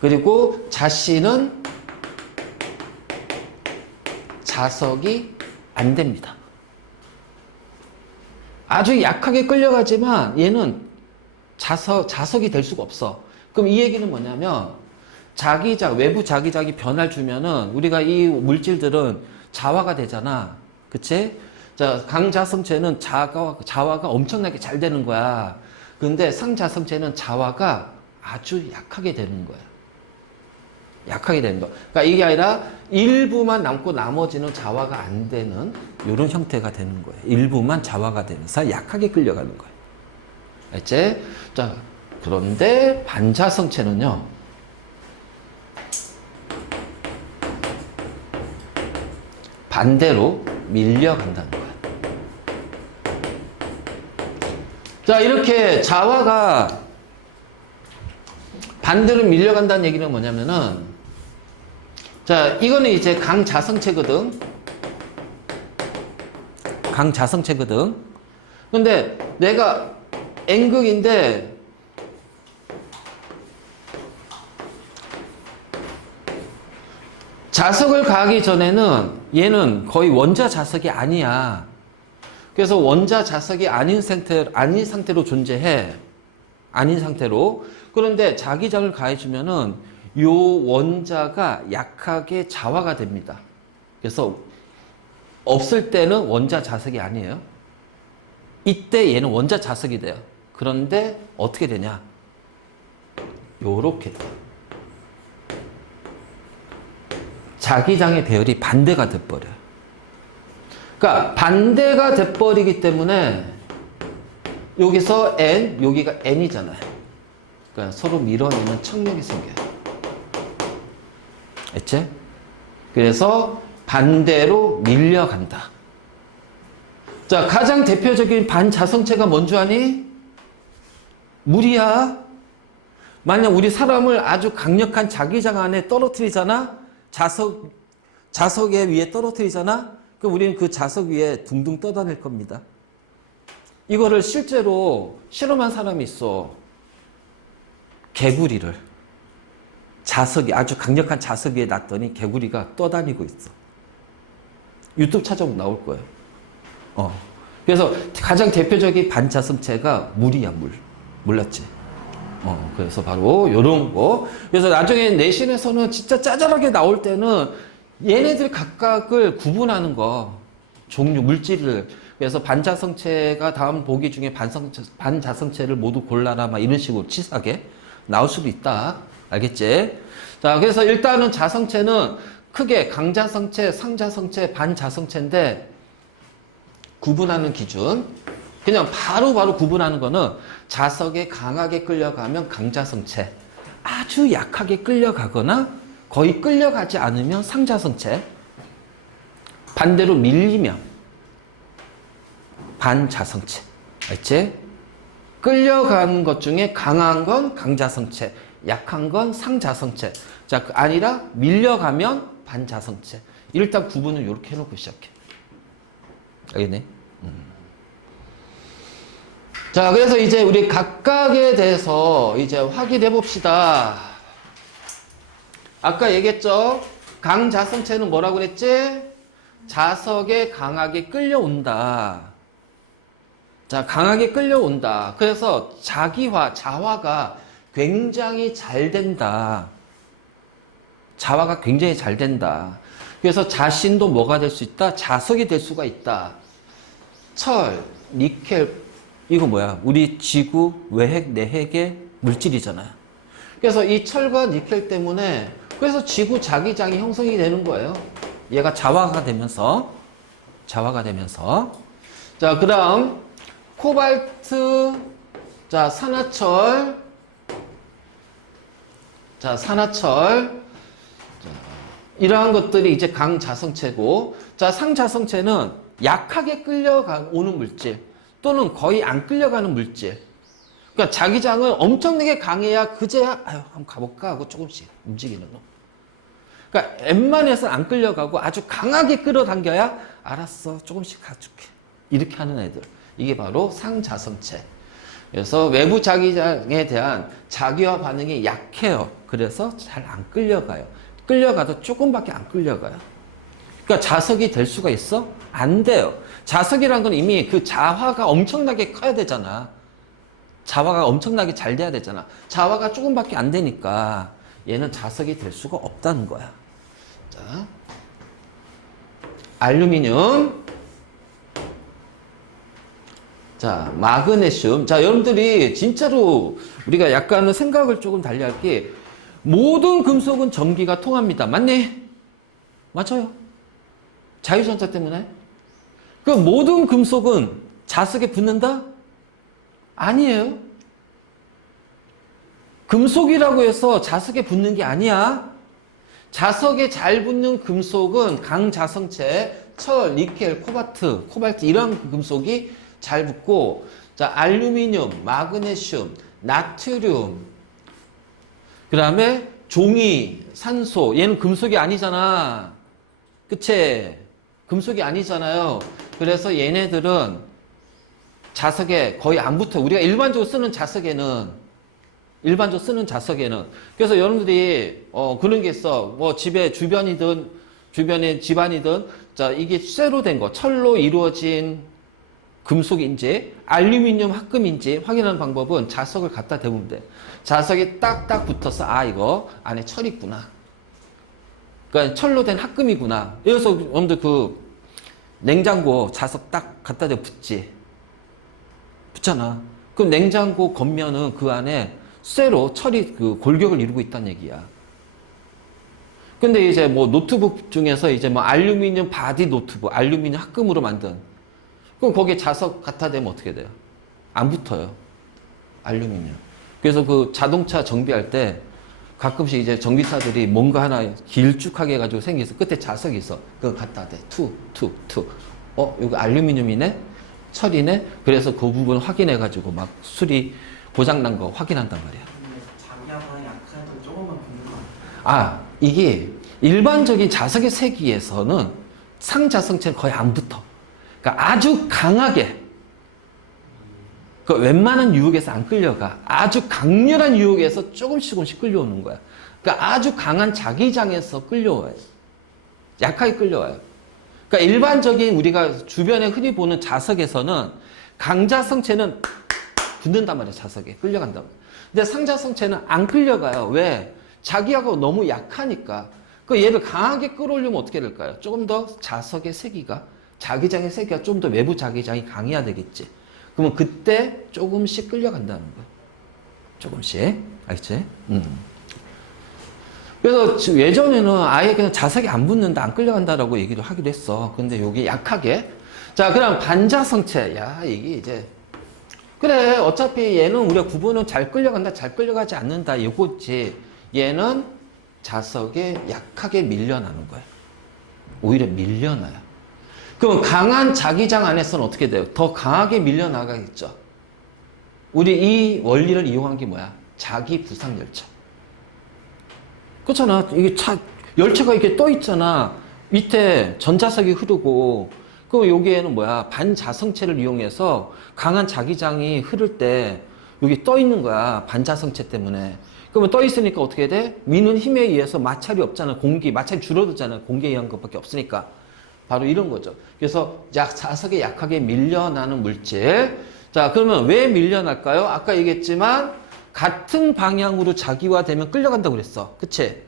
그리고 자신은 자석이 안 됩니다. 아주 약하게 끌려가지만 얘는 자석이 될 수가 없어. 그럼 이 얘기는 뭐냐면 자기장, 외부 자기장이 변화를 주면은 우리가 이 물질들은 자화가 되잖아. 그치? 자, 강자성체는 자화가 엄청나게 잘 되는 거야. 근데 상자성체는 자화가 아주 약하게 되는 거야. 약하게 되는 거. 그러니까 이게 아니라 일부만 남고 나머지는 자화가 안 되는 이런 형태가 되는 거예요. 일부만 자화가 되면서 약하게 끌려가는 거예요. 알지? 자, 그런데 반자성체는요. 반대로 밀려간다는 거예요. 자, 이렇게 자화가 반대로 밀려간다는 얘기는 뭐냐면은, 자, 이거는 이제 강자성체거든. 강자성체거든. 근데 내가 N극인데, 자석을 가하기 전에는 얘는 거의 원자 자석이 아니야. 그래서 원자 자석이 아닌 상태로 존재해. 아닌 상태로. 그런데 자기장을 가해주면은 요 원자가 약하게 자화가 됩니다. 그래서 없을 때는 원자 자석이 아니에요. 이때 얘는 원자 자석이 돼요. 그런데 어떻게 되냐? 요렇게 돼. 자기장의 배열이 반대가 돼버려요. 그러니까 반대가 돼버리기 때문에 여기서 N, 여기가 N이잖아요. 그러니까 서로 밀어내는 청력이 생겨요. 알지? 그래서 반대로 밀려간다. 자, 가장 대표적인 반자성체가 뭔지 아니? 물이야. 만약 우리 사람을 아주 강력한 자기장 안에 떨어뜨리잖아? 자석에 위에 떨어뜨리잖아? 그럼 우리는 그 자석 위에 둥둥 떠다닐 겁니다. 이거를 실제로 실험한 사람이 있어. 개구리를 아주 강력한 자석 위에 놨더니 개구리가 떠다니고 있어. 유튜브 찾아보면 나올 거예요. 그래서 가장 대표적인 반자성체가 물이야, 물. 몰랐지? 그래서 바로 요런 거. 그래서 나중에 내신에서는 진짜 짜잘하게 나올 때는 얘네들 각각을 구분하는 거. 종류, 물질을. 그래서 반자성체가 다음 보기 중에 반자성체를 모두 골라라. 막 이런 식으로 치사하게 나올 수도 있다. 알겠지? 자, 그래서 일단은 자성체는 크게 강자성체, 상자성체, 반자성체인데 구분하는 기준. 그냥 바로 구분하는 거는 자석에 강하게 끌려가면 강자성체, 아주 약하게 끌려가거나 거의 끌려가지 않으면 상자성체. 반대로 밀리면 반자성체. 알지? 끌려가는 것 중에 강한 건 강자성체, 약한 건 상자성체. 자, 아니라 밀려가면 반자성체. 일단 구분을 이렇게 해놓고 시작해. 알겠네? 자, 그래서 이제 우리 각각에 대해서 이제 확인해 봅시다. 아까 얘기했죠? 강자성체는 뭐라고 그랬지? 자석에 강하게 끌려온다. 자, 강하게 끌려온다. 그래서 자기화, 자화가 굉장히 잘 된다. 자화가 굉장히 잘 된다. 그래서 자신도 뭐가 될 수 있다? 자석이 될 수가 있다. 철, 니켈, 이거 뭐야? 우리 지구, 외핵, 내핵의 물질이잖아요. 그래서 이 철과 니켈 때문에 그래서 지구 자기장이 형성이 되는 거예요. 얘가 자화가 되면서. 자, 그 다음 코발트, 자, 산화철. 자, 산화철. 자, 이러한 것들이 이제 강자성체고, 자, 상자성체는 약하게 끌려오는 물질 또는 거의 안 끌려가는 물질. 그러니까 자기장은 엄청나게 강해야 그제야 아유 한번 가볼까 하고 조금씩 움직이는 놈. 그러니까 웬만해서 안 끌려가고 아주 강하게 끌어당겨야 알았어 조금씩 가줄게 이렇게 하는 애들. 이게 바로 상자성체. 그래서 외부 자기장에 대한 자기화 반응이 약해요. 그래서 잘 안 끌려가요. 끌려가도 조금밖에 안 끌려가요. 그러니까 자석이 될 수가 있어? 안 돼요. 자석이란 건 이미 그 자화가 엄청나게 커야 되잖아. 자화가 엄청나게 잘 돼야 되잖아. 자화가 조금밖에 안 되니까 얘는 자석이 될 수가 없다는 거야. 자, 알루미늄. 자, 마그네슘. 자, 여러분들이 진짜로 우리가 약간은 생각을 조금 달리할 게 모든 금속은 전기가 통합니다. 맞니? 맞아요. 자유전자 때문에. 그 모든 금속은 자석에 붙는다? 아니에요. 금속이라고 해서 자석에 붙는 게 아니야. 자석에 잘 붙는 금속은 강자성체, 철, 니켈, 코발트 이런 금속이 잘 붙고, 자, 알루미늄, 마그네슘, 나트륨, 그 다음에 종이, 산소, 얘는 금속이 아니잖아. 그치? 금속이 아니잖아요. 그래서 얘네들은 자석에 거의 안 붙어요. 우리가 일반적으로 쓰는 자석에는. 그래서 여러분들이, 그런 게 있어. 뭐 집에 주변에 집안이든, 자, 이게 쇠로 된 거, 철로 이루어진 금속인지, 알루미늄 합금인지 확인하는 방법은 자석을 갖다 대보면 돼. 자석이 딱딱 붙어서, 아, 이거 안에 철 있구나. 그러니까 철로 된 합금이구나. 여기서 여러분들 그 냉장고 자석 딱 갖다 대 붙지. 붙잖아. 그럼 냉장고 겉면은 그 안에 쇠로 철이 그 골격을 이루고 있다는 얘기야. 근데 이제 뭐 노트북 중에서 이제 뭐 알루미늄 바디 노트북, 알루미늄 합금으로 만든. 그럼 거기에 자석 갖다 대면 어떻게 돼요? 안 붙어요. 알루미늄. 그래서 그 자동차 정비할 때 가끔씩 이제 정비사들이 뭔가 하나 길쭉하게 해가지고 생겨서 끝에 자석이 있어. 그거 갖다 대. 이거 알루미늄이네? 철이네? 그래서 그 부분 확인해가지고 막 수리 고장난 거 확인한단 말이야. 근데 자기하고 약해도 조금만 붙는 거 아니에요? 아, 이게 일반적인 자석의 세기에서는 상자성체는 거의 안 붙어. 그러니까 아주 강하게, 그 웬만한 유혹에서 안 끌려가. 아주 강렬한 유혹에서 조금씩 끌려오는 거야. 그러니까 아주 강한 자기장에서 끌려와요. 약하게 끌려와요. 그러니까 일반적인 우리가 주변에 흔히 보는 자석에서는 강자성체는 붙는단 말이야. 자석에 끌려간단 말이야. 근데 상자성체는 안 끌려가요. 왜? 자기하고 너무 약하니까. 그 얘를 강하게 끌어올리면 어떻게 될까요? 조금 더 자석의 세기가, 자기장의 세기가 좀 더 외부 자기장이 강해야 되겠지. 그러면 그때 조금씩 끌려간다는 거야. 조금씩. 알겠지? 그래서 예전에는 아예 그냥 자석이 안 붙는다, 안 끌려간다라고 얘기를 하기도 했어. 근데 여기 약하게. 자, 그럼 반자성체. 야, 이게 이제. 그래, 어차피 얘는 우리가 구분은 잘 끌려간다, 잘 끌려가지 않는다. 이거지. 얘는 자석에 약하게 밀려나는 거예요. 오히려 밀려나요. 그럼 강한 자기장 안에서는 어떻게 돼요? 더 강하게 밀려나가겠죠. 우리 이 원리를 이용한 게 뭐야? 자기 부상 열차. 그렇잖아. 이게 열차가 이렇게 떠 있잖아. 밑에 전자석이 흐르고, 그럼 여기에는 뭐야? 반자성체를 이용해서 강한 자기장이 흐를 때 여기 떠 있는 거야. 반자성체 때문에. 그러면 떠 있으니까 어떻게 돼? 미는 힘에 의해서 마찰이 없잖아. 마찰이 줄어들잖아. 공기에 의한 것밖에 없으니까. 바로 이런 거죠. 그래서 자석에 약하게 밀려나는 물질. 자, 그러면 왜 밀려날까요? 아까 얘기했지만 같은 방향으로 자기화되면 끌려간다고 그랬어. 그치?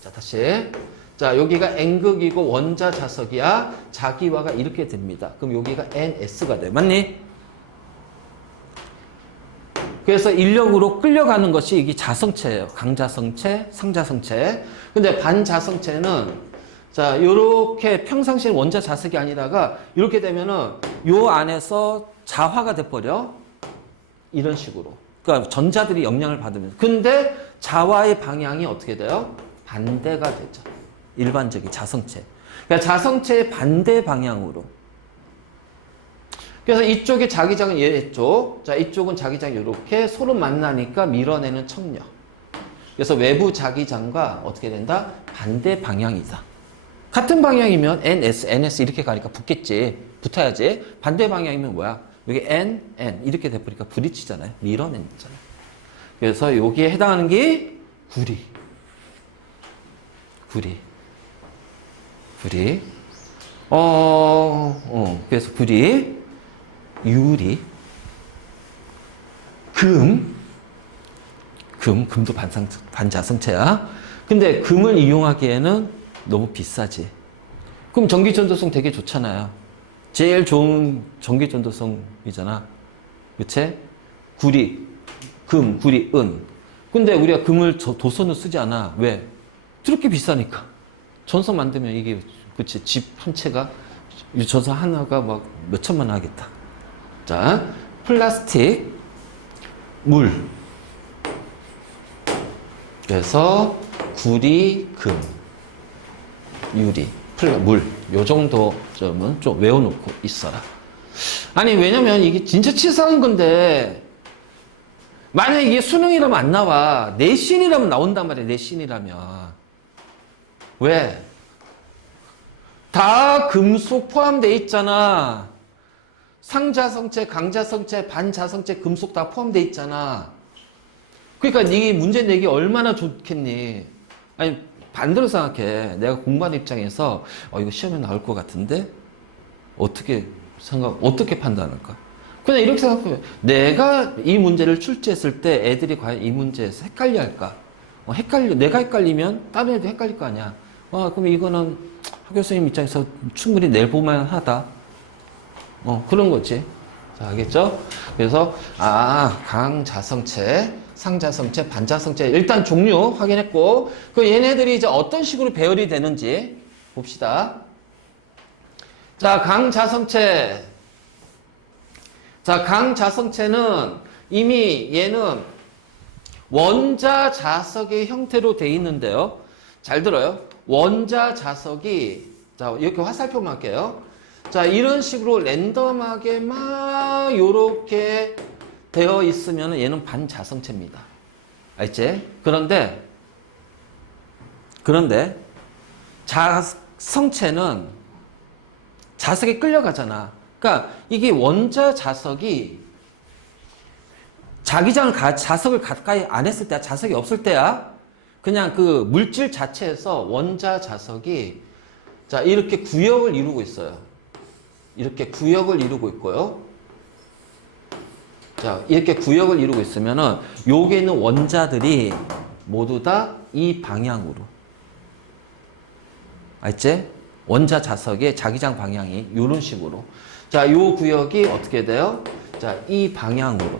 자, 다시. 자, 여기가 N극이고 원자 자석이야. 자기화가 이렇게 됩니다. 그럼 여기가 NS가 돼. 맞니? 그래서 인력으로 끌려가는 것이 이게 자성체예요. 강자성체, 상자성체. 근데 반자성체는 자, 요렇게 평상시엔 원자 자석이 아니다가 이렇게 되면은 요 안에서 자화가 돼 버려. 이런 식으로. 그러니까 전자들이 영향을 받으면서. 근데 자화의 방향이 어떻게 돼요? 반대가 되죠. 일반적인 자성체. 그러니까 자성체의 반대 방향으로. 그래서 이쪽에 자기장은 이쪽. 자, 이쪽은 자기장이 이렇게 서로 만나니까 밀어내는 척력. 그래서 외부 자기장과 어떻게 된다? 반대 방향이다. 같은 방향이면 NS 이렇게 가니까 붙겠지. 붙어야지. 반대 방향이면 뭐야? 여기 N 이렇게 돼버리니까 부딪히잖아요. 밀어내는 거잖아요. 그래서 여기에 해당하는 게 구리. 그래서 구리, 유리, 금도 반자성체야. 근데 금을 이용하기에는 너무 비싸지. 그럼 전기전도성 되게 좋잖아요. 제일 좋은 전기전도성이잖아. 그치? 구리, 금, 구리, 은. 근데 우리가 금을 도선으로 쓰지 않아. 왜? 저렇게 비싸니까. 전선 만들면 이게, 그치? 집 한 채가, 이 전선 하나가 막 몇천만 원 하겠다. 자, 플라스틱, 물. 그래서 구리, 금, 유리, 물. 요 정도 점은 좀 외워놓고 있어라. 아니, 왜냐면 이게 진짜 치사한 건데, 만약에 이게 수능이라면 안 나와. 내신이라면 나온단 말이야, 내신이라면. 왜? 다 금속 포함되어 있잖아. 상자성체, 강자성체, 반자성체, 금속 다 포함되어 있잖아. 그러니까 네 문제 내기 얼마나 좋겠니? 아니, 반대로 생각해. 내가 공부하는 입장에서 이거 시험에 나올 것 같은데 어떻게 판단할까? 그냥 이렇게 생각해. 내가 이 문제를 출제했을 때 애들이 과연 이 문제에서 헷갈려 할까? 내가 헷갈리면 다른 애도 헷갈릴 거 아니야. 그럼 이거는 학 교수님 입장에서 충분히 내볼만 하다. 그런 거지. 자, 알겠죠? 그래서, 강자성체, 상자성체, 반자성체. 일단 종류 확인했고, 얘네들이 이제 어떤 식으로 배열이 되는지 봅시다. 자, 강자성체. 자, 강자성체는 이미 얘는 원자 자석의 형태로 되어 있는데요. 잘 들어요. 원자 자석이, 자, 이렇게 화살표만 할게요. 자, 이런 식으로 랜덤하게 막 요렇게 되어 있으면 얘는 반자성체입니다. 알지? 그런데 자성체는 자석에 끌려가잖아. 그러니까 이게 원자 자석이 자석을 가까이 안 했을 때야, 자석이 없을 때야, 그냥 그 물질 자체에서 원자 자석이 자, 이렇게 구역을 이루고 있어요. 이렇게 구역을 이루고 있고요. 자, 이렇게 구역을 이루고 있으면은 여기에 있는 원자들이 모두 다 이 방향으로. 알지? 원자 자석의 자기장 방향이 이런 식으로. 자, 요 구역이 어떻게 돼요? 자, 이 방향으로.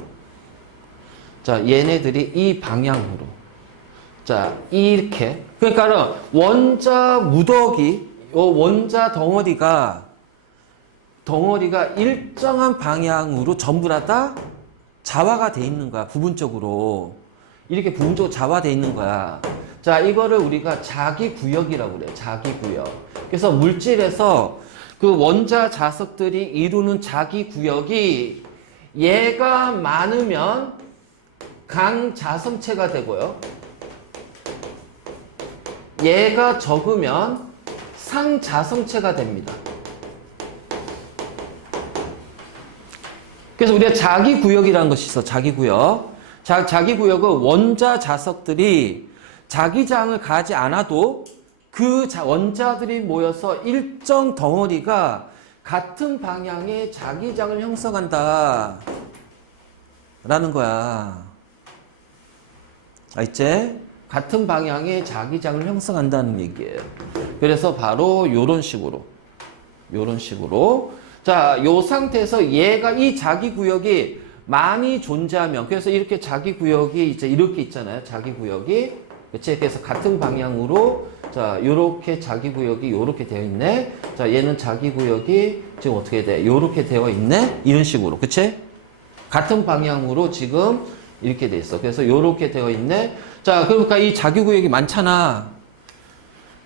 자, 얘네들이 이 방향으로. 자, 이렇게. 그러니까는 원자 무더기, 원자 덩어리가 일정한 방향으로 전부 다 자화가 돼 있는 거야. 부분적으로. 이렇게 부분적으로 자화돼 있는 거야. 자, 이거를 우리가 자기구역이라고 그래요. 자기구역. 그래서 물질에서 그 원자 자석들이 이루는 자기구역이 얘가 많으면 강자성체가 되고요. 얘가 적으면 상자성체가 됩니다. 그래서 우리가 자기구역이라는 것이 있어. 자기구역. 자기구역은 원자 자석들이 자기장을 가지 않아도 그 원자들이 모여서 일정 덩어리가 같은 방향의 자기장을 형성한다 라는 거야. 알지? 같은 방향의 자기장을 형성한다는 얘기예요. 그래서 바로 요런 식으로 자, 요 상태에서 얘가 이 자기구역이 많이 존재하면, 그래서 이렇게 자기구역이 이제 이렇게 있잖아요. 자기구역이. 그치? 그래서 같은 방향으로, 자, 요렇게 자기구역이 요렇게 되어 있네. 자, 얘는 자기구역이 지금 어떻게 돼? 요렇게 되어 있네? 이런 식으로. 그치? 같은 방향으로 지금 이렇게 돼 있어. 그래서 요렇게 되어 있네. 자, 그러니까 이 자기구역이 많잖아.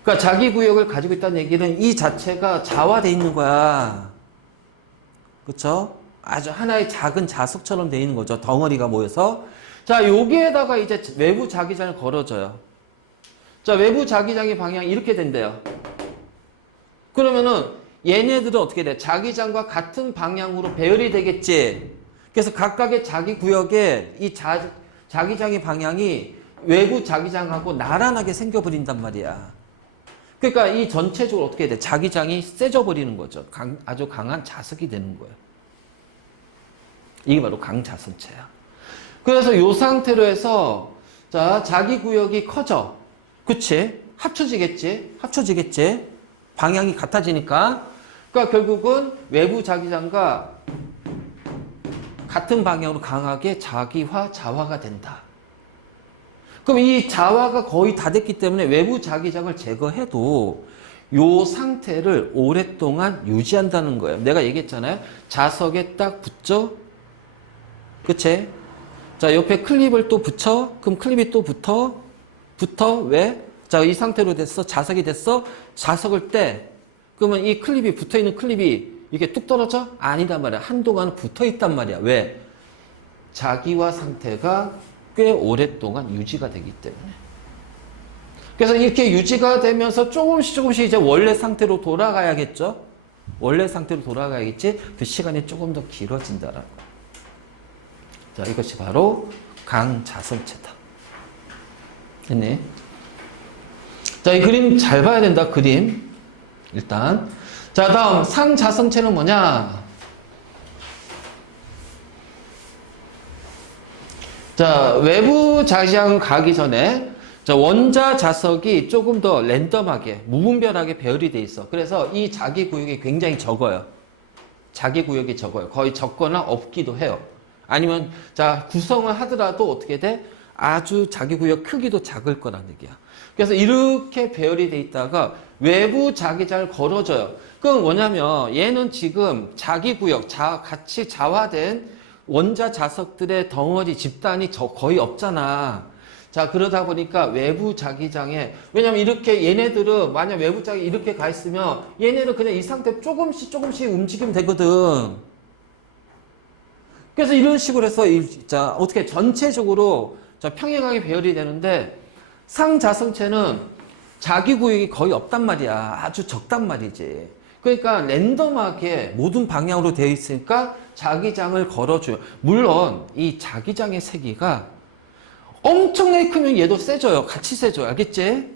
그러니까 자기구역을 가지고 있다는 얘기는 이 자체가 자화돼 있는 거야. 그쵸? 아주 하나의 작은 자석처럼 돼 있는 거죠. 덩어리가 모여서. 자, 여기에다가 이제 외부 자기장을 걸어줘요. 자, 외부 자기장의 방향이 이렇게 된대요. 그러면은 얘네들은 어떻게 돼? 자기장과 같은 방향으로 배열이 되겠지. 그래서 각각의 자기구역에 이 자기장의 방향이 외부 자기장하고 나란하게 생겨버린단 말이야. 그러니까 이 전체적으로 어떻게 돼? 자기장이 세져 버리는 거죠. 아주 강한 자석이 되는 거예요. 이게 바로 강자성체야. 그래서 요 상태로 해서 자, 자기구역이 커져. 그치? 합쳐지겠지? 방향이 같아지니까. 그러니까 결국은 외부 자기장과 같은 방향으로 강하게 자기화, 자화가 된다. 그럼 이 자화가 거의 다 됐기 때문에 외부 자기장을 제거해도 요 상태를 오랫동안 유지한다는 거예요. 내가 얘기했잖아요. 자석에 딱 붙죠? 그치? 자, 옆에 클립을 또 붙여? 그럼 클립이 또 붙어? 왜? 자, 이 상태로 됐어. 자석이 됐어. 자석을 떼. 그러면 이 클립이 붙어있는 클립이 이게 뚝 떨어져? 아니단 말이야. 한동안 붙어있단 말이야. 왜? 자기화 상태가 꽤 오랫동안 유지가 되기 때문에. 그래서 이렇게 유지가 되면서 조금씩 이제 원래 상태로 돌아가야겠죠? 원래 상태로 돌아가야겠지? 그 시간이 조금 더 길어진다라는 거. 자, 이것이 바로 강자성체다. 됐네. 자, 이 그림 잘 봐야 된다. 그림. 일단. 자, 다음 상자성체는 뭐냐? 자, 외부 자기장 가기 전에 자, 원자 자석이 조금 더 랜덤하게, 무분별하게 배열이 돼 있어. 그래서 이 자기구역이 굉장히 적어요. 자기구역이 적어요. 거의 적거나 없기도 해요. 아니면 자, 구성을 하더라도 어떻게 돼? 아주 자기구역 크기도 작을 거란 얘기야. 그래서 이렇게 배열이 돼 있다가 외부 자기장을 걸어줘요. 그럼 뭐냐면 얘는 지금 자기구역, 같이 자화된 원자 자석들의 덩어리 집단이 거의 없잖아. 자, 그러다 보니까 외부 자기장에, 왜냐면 이렇게 얘네들은 만약 외부 자기 이렇게 가 있으면 얘네는 그냥 이 상태 조금씩 움직이면 되거든. 그래서 이런 식으로 해서 자, 어떻게 전체적으로 자, 평행하게 배열이 되는데 상자성체는 자기구역이 거의 없단 말이야. 아주 적단 말이지. 그러니까 랜덤하게 모든 방향으로 되어 있으니까 자기장을 걸어줘요. 물론 이 자기장의 세기가 엄청나게 크면 얘도 세져요. 같이 세져요. 알겠지?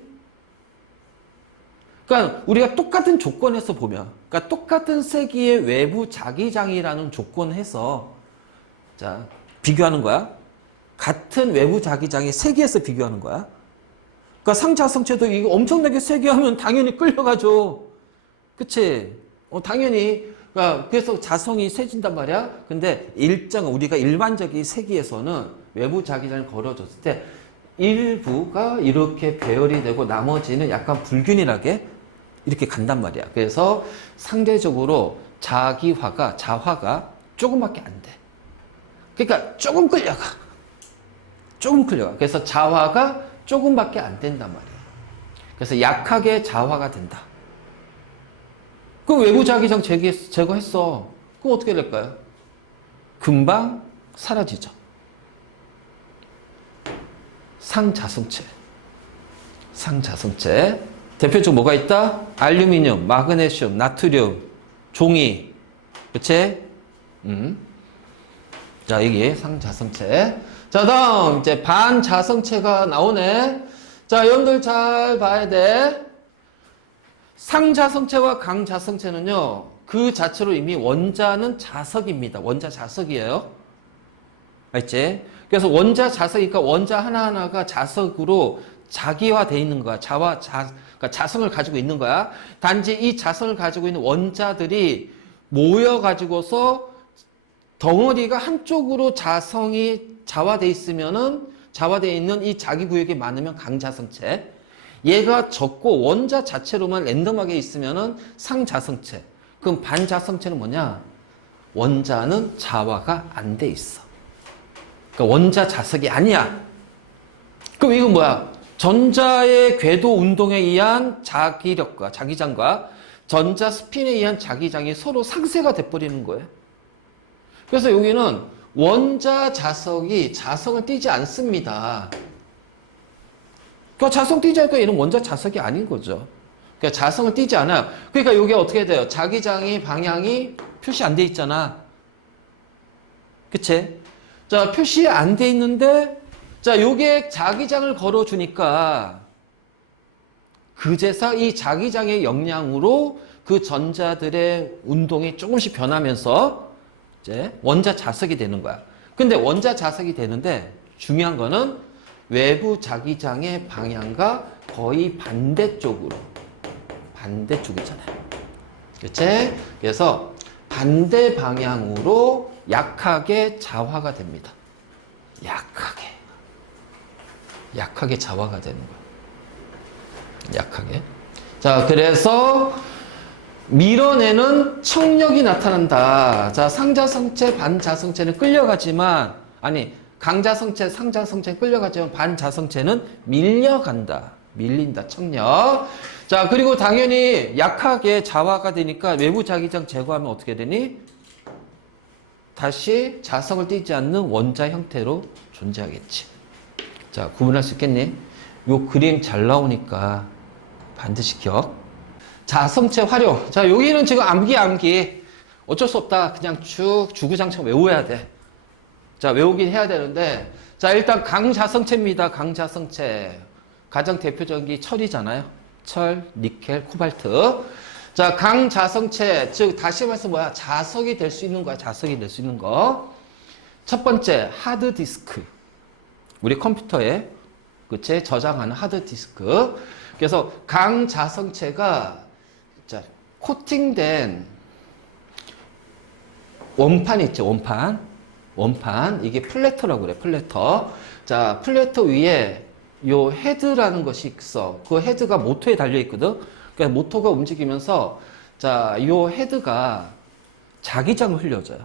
그러니까 우리가 똑같은 조건에서 보면, 그러니까 똑같은 세기의 외부 자기장이라는 조건에서 자, 비교하는 거야. 같은 외부 자기장의 세기에서 비교하는 거야. 그러니까 상자성체도 이거 엄청나게 세게 하면 당연히 끌려가죠. 그치? 당연히. 그러니까 그래서 자성이 세진단 말이야. 근데 우리가 일반적인 세기에서는 외부 자기장을 걸어줬을 때 일부가 이렇게 배열이 되고 나머지는 약간 불균일하게 이렇게 간단 말이야. 그래서 상대적으로 자화가 조금밖에 안 돼. 그러니까 조금 끌려가. 그래서 자화가 조금밖에 안 된단 말이에요. 그래서 약하게 자화가 된다. 그럼 외부 자기장 제거했어. 그럼 어떻게 될까요? 금방 사라지죠. 상자성체. 상자성체. 대표적으로 뭐가 있다? 알루미늄, 마그네슘, 나트륨, 종이. 그치? 자, 이게 상자성체. 자, 다음, 이제 반자성체가 나오네. 자, 여러분들 잘 봐야 돼. 상자성체와 강자성체는요, 그 자체로 이미 원자는 자석입니다. 원자 자석이에요. 알지? 그래서 원자 자석이니까 원자 하나하나가 자석으로 자기화되어 있는 거야. 그러니까 자성을 가지고 있는 거야. 단지 이 자성을 가지고 있는 원자들이 모여가지고서 덩어리가 한쪽으로 자성이 자화되어 있으면은, 자화되어 있는 이 자기 구역이 많으면 강자성체. 얘가 적고 원자 자체로만 랜덤하게 있으면은 상자성체. 그럼 반자성체는 뭐냐? 원자는 자화가 안 돼 있어. 그러니까 원자 자석이 아니야. 그럼 이건 뭐야? 전자의 궤도 운동에 의한 자기력과 자기장과 전자 스핀에 의한 자기장이 서로 상쇄가 돼버리는 거예요. 그래서 여기는 원자 자석이 자성을 띠지 않습니다. 그러니까 자성 띠지 않으니까 얘는 원자 자석이 아닌 거죠. 그러니까 자성을 띠지 않아요. 그러니까 이게 어떻게 돼요? 자기장이 방향이 표시 안 돼 있잖아. 그치? 자, 표시 안 돼 있는데, 자, 요게 자기장을 걸어주니까, 그제서 이 자기장의 영향으로 그 전자들의 운동이 조금씩 변하면서, 이제 원자 자석이 되는 거야. 근데 원자 자석이 되는데, 중요한 거는 외부 자기장의 방향과 거의 반대쪽으로, 반대쪽이잖아요. 그치? 그래서 반대 방향으로 약하게 자화가 됩니다. 약하게 자화가 되는 거예요. 약하게. 자, 그래서 밀어내는 청력이 나타난다. 자, 상자성체, 반자성체는 끌려가지만, 아니, 강자성체, 상자성체는 끌려가지만 반자성체는 밀려간다. 밀린다, 청력. 자, 그리고 당연히 약하게 자화가 되니까 외부 자기장 제거하면 어떻게 되니? 다시 자성을 띠지 않는 원자 형태로 존재하겠지. 자, 구분할 수 있겠니? 요 그림 잘 나오니까 반드시 기억. 자성체 활용. 자, 여기는 지금 암기. 어쩔 수 없다. 그냥 쭉 주구장창 외워야 돼. 자, 외우긴 해야 되는데. 자, 일단 강자성체입니다. 강자성체. 가장 대표적인 게 철이잖아요. 철, 니켈, 코발트. 자, 강자성체, 즉 다시 말해서 뭐야? 자석이 될 수 있는 거야. 자석이 될 수 있는 거. 첫 번째, 하드디스크. 우리 컴퓨터에 그치? 저장하는 하드디스크. 그래서 강자성체가 자, 코팅된 원판 있죠. 원판. 이게 플래터라고 그래. 플래터. 자, 플래터 위에 요 헤드라는 것이 있어. 그 헤드가 모터에 달려 있거든. 그러니까 모터가 움직이면서 자, 요 헤드가 자기장을 흘려줘요.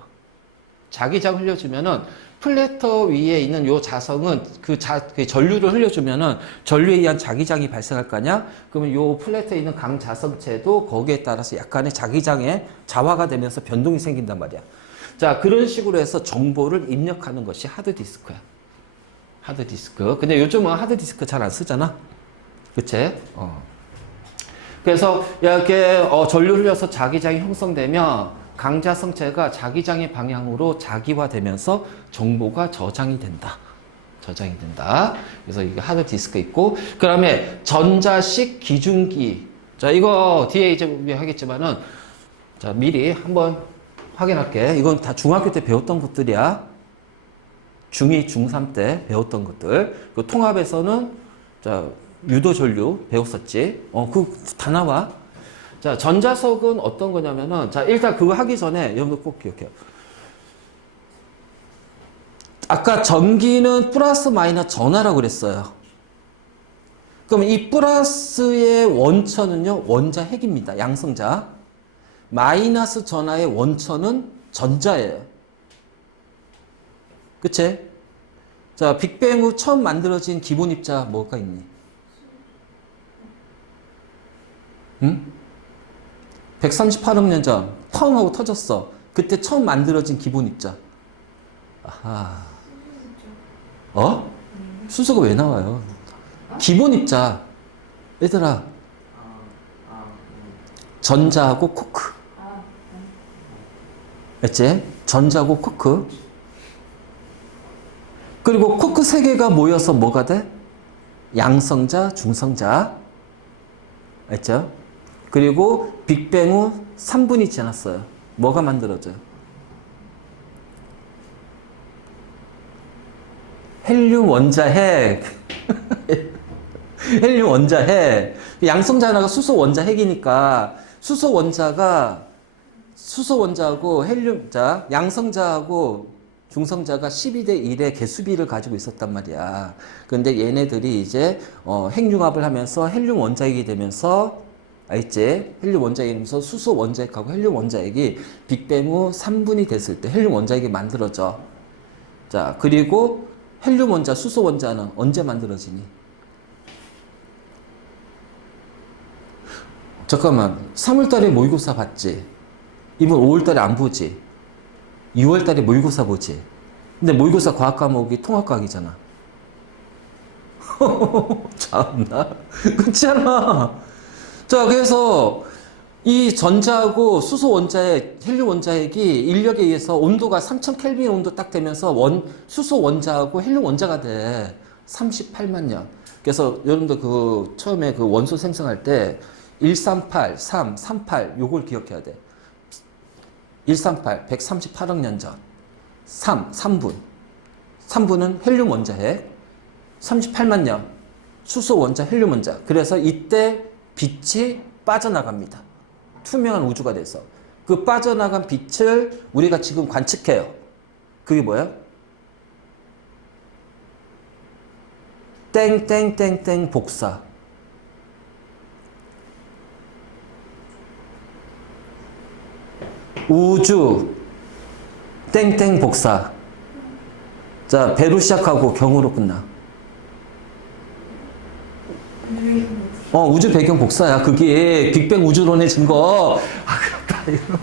자기장 흘려주면은 플래터 위에 있는 요 자석은 그 전류를 흘려주면은 전류에 의한 자기장이 발생할 거 아니야? 그러면 요 플래터에 있는 강자성체도 거기에 따라서 약간의 자기장에 자화가 되면서 변동이 생긴단 말이야. 자, 그런 식으로 해서 정보를 입력하는 것이 하드디스크야. 하드디스크. 근데 요즘은 하드디스크 잘 안 쓰잖아. 그치? 그래서 이렇게 전류 흘려서 자기장이 형성되면 강자성체가 자기장의 방향으로 자기화되면서 정보가 저장이 된다. 그래서 이게 하드디스크 있고, 그 다음에 전자식 기준기. 자, 이거 뒤에 이제 하겠지만은, 자, 미리 한번 확인할게. 이건 다 중학교 때 배웠던 것들이야. 중2, 중3 때 배웠던 것들. 그 통합에서는, 자, 유도전류 배웠었지. 그거 다 나와. 자, 전자석은 어떤 거냐면은, 자, 일단 그거 하기 전에 여러분들 꼭 기억해요. 아까 전기는 플러스 마이너스 전하라고 그랬어요. 그럼 이 플러스의 원천은요, 원자 핵입니다. 양성자. 마이너스 전하의 원천은 전자예요. 그치? 자, 빅뱅 후 처음 만들어진 기본 입자 뭐가 있니? 응? 138억 년 전, 펑 하고 터졌어. 그때 처음 만들어진 기본 입자. 아하. 어? 수소가 왜 나와요? 기본 입자. 얘들아, 아, 전자하고 코크. 알지? 전자하고 코크. 그리고 코크 세 개가 모여서 뭐가 돼? 양성자, 중성자. 알죠? 그리고 빅뱅 후 3분이 지났어요. 뭐가 만들어져요? 헬륨 원자핵. 헬륨 원자핵. 양성자 하나가 수소 원자핵이니까 수소 원자하고 헬륨자, 양성자하고 중성자가 12대 1의 개수비를 가지고 있었단 말이야. 근데 얘네들이 이제 핵융합을 하면서 헬륨 원자핵이 되면서 알지? 헬륨 원자핵이 되면서 수소 원자핵하고 헬륨 원자핵이 빅뱅 후 3분이 됐을 때 헬륨 원자핵이 만들어져. 자, 그리고 헬륨 원자, 수소 원자는 언제 만들어지니? 잠깐만, 3월달에 모의고사 봤지? 이번 5월달에 안 보지? 6월달에 모의고사 보지? 근데 모의고사 과학 과목이 통합과학이잖아. 참나, 그렇잖아. 자, 그래서 이 전자하고 수소 원자핵, 헬륨 원자핵이 인력에 의해서 온도가 3000켈빈 온도 딱 되면서 수소 원자하고 헬륨 원자가 돼. 38만 년. 그래서 여러분들 그 처음에 그 원소 생성할 때 138, 3, 38 요걸 기억해야 돼. 138, 138억 년 전. 3분. 3분은 헬륨 원자핵. 38만 년. 수소 원자, 헬륨 원자. 그래서 이때 빛이 빠져나갑니다. 투명한 우주가 돼서. 그 빠져나간 빛을 우리가 지금 관측해요. 그게 뭐야? 땡땡땡땡 복사. 우주 땡땡 복사. 자, 배로 시작하고 경으로 끝나. 우주 배경 복사야. 그게 빅뱅 우주론의 증거. 아, 그렇다. 이거.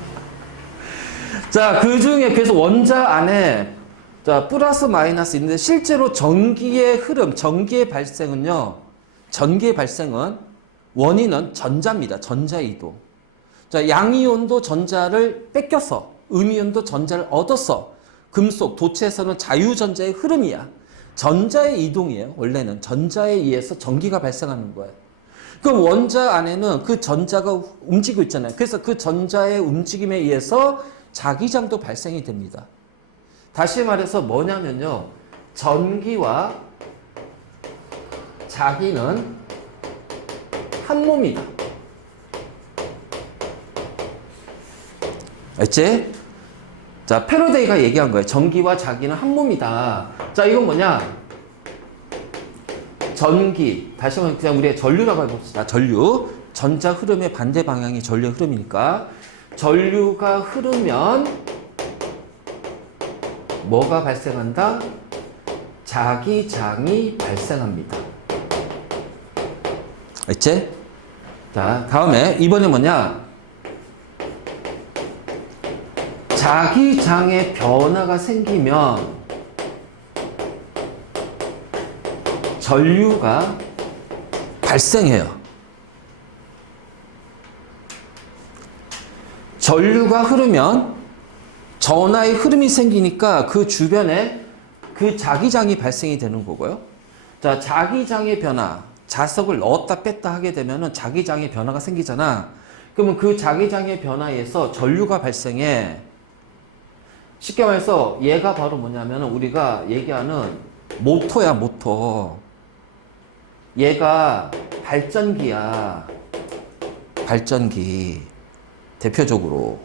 자, 그 중에 그래서 원자 안에 자, 플러스 마이너스 있는데 실제로 전기의 흐름, 전기의 발생은요. 전기의 발생은 원인은 전자입니다. 전자 이동. 자, 양이온도 전자를 뺏겼어. 음이온도 전자를 얻었어. 금속, 도체에서는 자유전자의 흐름이야. 전자의 이동이에요. 원래는 전자에 의해서 전기가 발생하는 거예요. 그럼 원자 안에는 그 전자가 움직이고 있잖아요. 그래서 그 전자의 움직임에 의해서 자기장도 발생이 됩니다. 다시 말해서 뭐냐면요. 전기와 자기는 한 몸이다. 알지? 자, 패러데이가 얘기한 거예요. 전기와 자기는 한 몸이다. 자, 이건 뭐냐? 전기. 다시 한번 그냥 우리가 전류라고 해봅시다. 전류. 전자 흐름의 반대 방향이 전류의 흐름이니까. 전류가 흐르면 뭐가 발생한다? 자기장이 발생합니다. 알지? 자, 다음에 이번에 뭐냐? 자기장의 변화가 생기면 전류가 발생해요. 전류가 흐르면 전하의 흐름이 생기니까 그 주변에 그 자기장이 발생이 되는 거고요. 자, 자기장의 변화. 자석을 넣었다 뺐다 하게 되면은 자기장의 변화가 생기잖아. 그러면 그 자기장의 변화에서 전류가 발생해. 쉽게 말해서 얘가 바로 뭐냐면 우리가 얘기하는 모터야, 모터. 얘가 발전기야. 발전기. 대표적으로.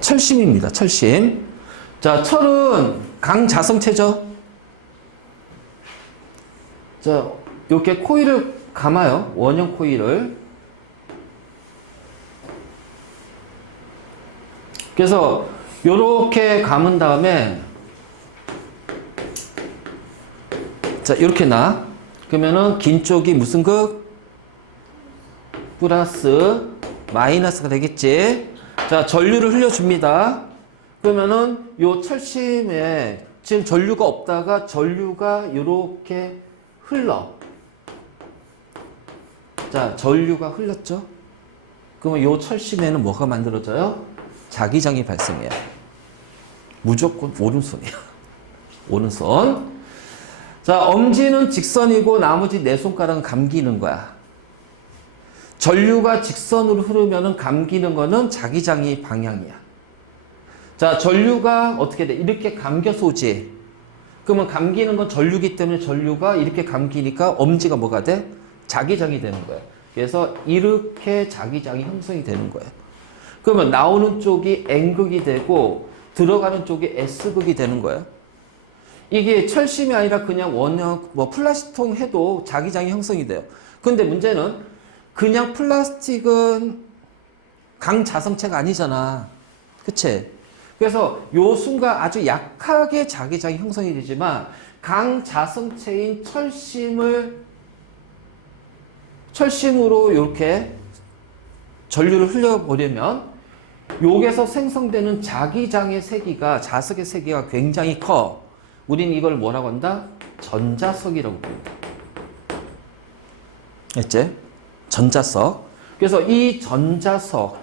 철심입니다. 철심. 자, 철은 강자성체죠. 자, 이렇게 코일을 감아요. 원형 코일을. 그래서 요렇게 감은 다음에 자, 이렇게 나. 그러면은 긴 쪽이 무슨 극? 플러스 마이너스가 되겠지. 자, 전류를 흘려줍니다. 그러면은 요 철심에 지금 전류가 없다가 전류가 이렇게 흘러. 자, 전류가 흘렀죠. 그러면 요 철심에는 뭐가 만들어져요? 자기장이 발생해요. 무조건 오른손이야. 오른손. 자, 엄지는 직선이고 나머지 네 손가락은 감기는 거야. 전류가 직선으로 흐르면은 감기는 거는 자기장이 방향이야. 자, 전류가 어떻게 돼? 이렇게 감겨서 오지. 그러면 감기는 건 전류기 때문에 전류가 이렇게 감기니까 엄지가 뭐가 돼? 자기장이 되는 거야. 그래서 이렇게 자기장이 형성이 되는 거야. 그러면 나오는 쪽이 N극이 되고 들어가는 쪽이 S극이 되는 거야. 이게 철심이 아니라 그냥 원형 뭐 플라스틱통 해도 자기장이 형성이 돼요. 근데 문제는 그냥 플라스틱은 강자성체가 아니잖아. 그치? 그래서 요 순간 아주 약하게 자기장이 형성이 되지만 강자성체인 철심으로 이렇게 전류를 흘려보려면 여기서 생성되는 자기장의 세기가 자석의 세기가 굉장히 커. 우린 이걸 뭐라고 한다? 전자석이라고 부른다. 알지? 전자석. 그래서 이 전자석이야.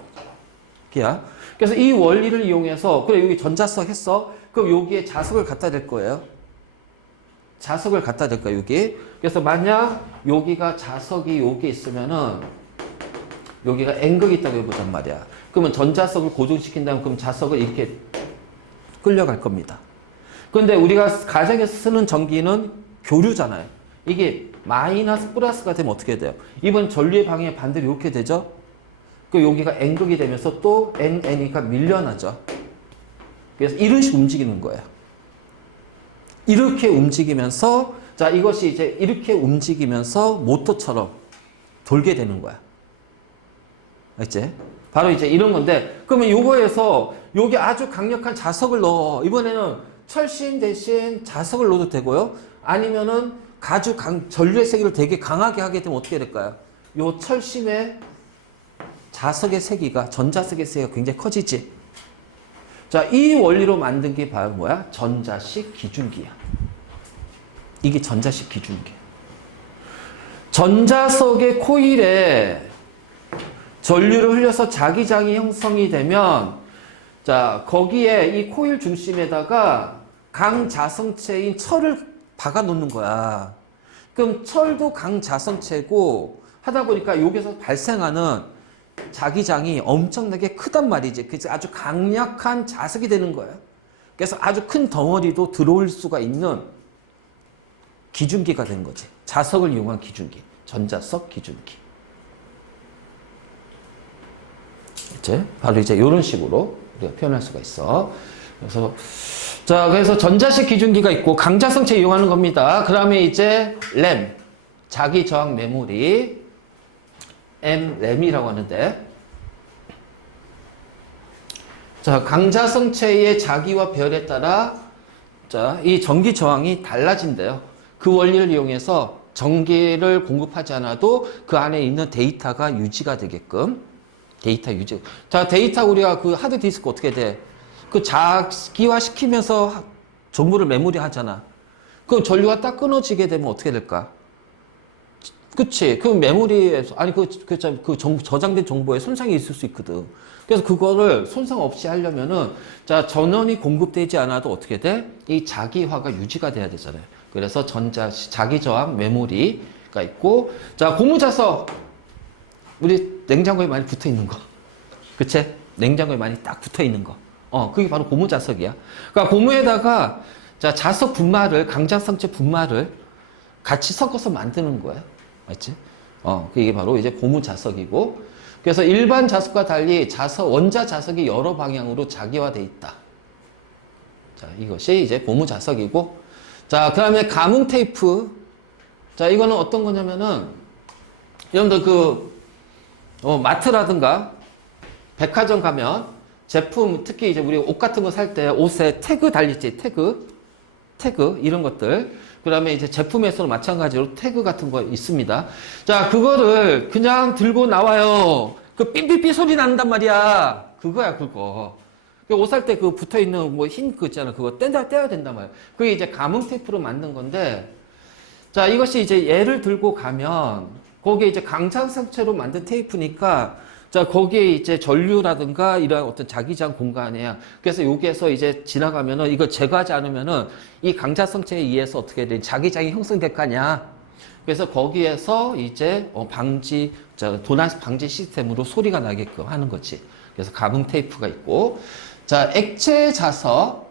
그래서 이 원리를 이용해서 그래 여기 전자석 했어. 그럼 여기에 자석을 갖다 댈 거예요. 자석을 갖다 댈 거야 여기. 그래서 만약 여기가 자석이 여기 있으면은 여기가 N극이 있다고 해보잔 말이야. 그러면 전자석을 고정시킨다면 그럼 자석을 이렇게 끌려갈 겁니다. 그런데 우리가 가정에서 쓰는 전기는 교류잖아요. 이게 마이너스 플러스가 되면 어떻게 돼요? 이번 전류의 방향이 반대로 이렇게 되죠? 그 여기가 N극이 되면서 또 N이니까 밀려나죠. 그래서 이런 식으로 움직이는 거예요. 이렇게 움직이면서 자 이것이 이제 이렇게 움직이면서 모터처럼 돌게 되는 거야. 알지? 바로 이제 이런 건데 그러면 요거에서 여기 아주 강력한 자석을 넣어. 이번에는 철심 대신 자석을 넣어도 되고요. 아니면은 아주 전류의 세기를 되게 강하게 하게 되면 어떻게 될까요? 요 철심의 자석의 세기가 전자석의 세기가 굉장히 커지지. 자, 이 원리로 만든 게 바로 뭐야? 전자식 기준기야. 이게 전자식 기준기야. 전자석의 코일에 전류를 흘려서 자기장이 형성이 되면 자, 거기에 이 코일 중심에다가 강자성체인 철을 박아 놓는 거야. 그럼 철도 강자성체고 하다 보니까 여기서 발생하는 자기장이 엄청나게 크단 말이지. 그래서 아주 강력한 자석이 되는 거야. 그래서 아주 큰 덩어리도 들어올 수가 있는 기준기가 된 거지. 자석을 이용한 기준기. 전자석 기준기. 이제 바로 이제 이런 식으로 우리가 표현할 수가 있어. 그래서 전자식 기준기가 있고 강자성체 이용하는 겁니다. 그 다음에 이제 램, 자기 저항 메모리, 램이라고 하는데, 자 강자성체의 자기와 별에 따라 자 이 전기 저항이 달라진대요. 그 원리를 이용해서 전기를 공급하지 않아도 그 안에 있는 데이터가 유지가 되게끔. 데이터 유지. 자, 데이터 우리가 그 하드디스크 어떻게 돼? 그 자기화 시키면서 정보를 메모리 하잖아. 그럼 전류가 딱 끊어지게 되면 어떻게 될까? 그치? 그 메모리에서, 아니, 저장된 정보에 손상이 있을 수 있거든. 그래서 그거를 손상 없이 하려면은, 자, 전원이 공급되지 않아도 어떻게 돼? 이 자기화가 유지가 돼야 되잖아요. 그래서 자기 저항 메모리가 있고, 자, 고무자석. 우리 냉장고에 많이 붙어 있는 거. 그치? 냉장고에 많이 딱 붙어 있는 거. 그게 바로 고무자석이야. 그러니까 고무에다가 자, 자석 분말을, 강자성체 분말을 같이 섞어서 만드는 거야. 맞지? 그게 바로 이제 고무자석이고. 그래서 일반 자석과 달리 원자 자석이 여러 방향으로 자기화되어 있다. 자, 이것이 이제 고무자석이고. 자, 그 다음에 가문 테이프. 자, 이거는 어떤 거냐면은, 여러분들 마트라든가 백화점 가면 제품, 특히 이제 우리 옷 같은 거 살 때 옷에 태그 달리지, 태그, 이런 것들. 그 다음에 이제 제품에서도 마찬가지로 태그 같은 거 있습니다. 자, 그거를 그냥 들고 나와요. 그 삐삐삐 소리 난단 말이야. 그거야, 그거. 옷 살 때 그 붙어 있는 뭐 흰 그 있잖아. 그거 떼야 된단 말이야. 그게 이제 가문 테이프로 만든 건데, 자, 이것이 이제 얘를 들고 가면, 거기에 이제 강장상체로 만든 테이프니까, 자, 거기에 이제 전류라든가 이런 어떤 자기장 공간이야. 그래서 여기에서 이제 지나가면은 이거 제거하지 않으면은 이 강자성체에 의해서 어떻게 돼? 자기장이 형성될 거 아니야. 그래서 거기에서 이제 도난 방지 시스템으로 소리가 나게끔 하는 거지. 그래서 가문 테이프가 있고, 자, 액체 자석이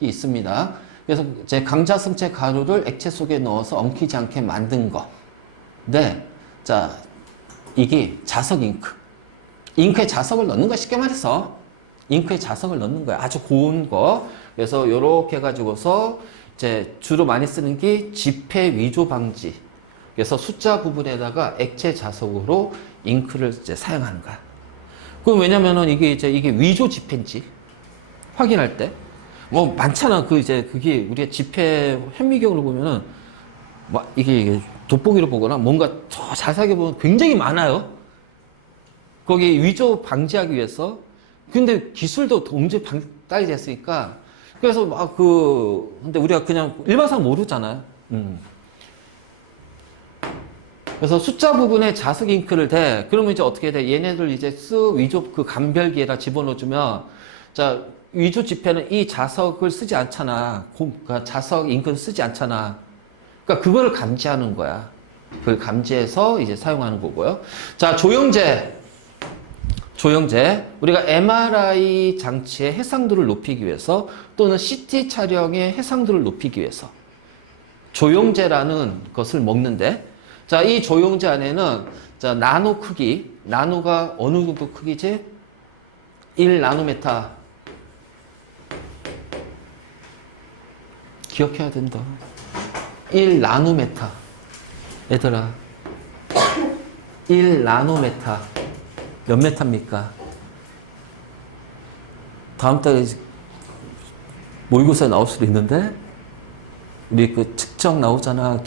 있습니다. 그래서 이제 강자성체 가루를 액체 속에 넣어서 엉키지 않게 만든 거. 네. 자, 이게 자석 잉크. 잉크에 자석을 넣는 거 쉽게 말해서 잉크에 자석을 넣는 거야. 아주 고운 거. 그래서 요렇게 해가지고서 이제 주로 많이 쓰는 게 지폐 위조 방지. 그래서 숫자 부분에다가 액체 자석으로 잉크를 이제 사용하는 거야. 그럼 왜냐면은 이게 위조 지폐인지 확인할 때 뭐 많잖아. 그게 우리가 지폐 현미경으로 보면은 막 이게 돋보기로 보거나 뭔가 더 자세하게 보면 굉장히 많아요. 거기 위조 방지하기 위해서. 근데 기술도 엄청 발달이 됐으니까. 그래서 근데 우리가 그냥 일반상 모르잖아요. 그래서 숫자 부분에 자석 잉크를 대. 그러면 이제 어떻게 돼? 얘네들 이제 위조 그 감별기에다 집어넣어주면, 자, 위조 지폐는 이 자석을 쓰지 않잖아. 그러니까 자석 잉크를 쓰지 않잖아. 그러니까 그거를 감지하는 거야. 그걸 감지해서 이제 사용하는 거고요. 자, 조영제. 우리가 MRI 장치의 해상도를 높이기 위해서 또는 CT 촬영의 해상도를 높이기 위해서 조영제라는 것을 먹는데, 자, 이 조영제 안에는 자, 나노 크기, 나노가 어느 정도 크기지? 1나노메타. 기억해야 된다. 1나노메타. 얘들아. 1나노메타. 몇 메타입니까? 다음 달에 모의고사에 나올 수도 있는데, 우리 그 측정 나오잖아.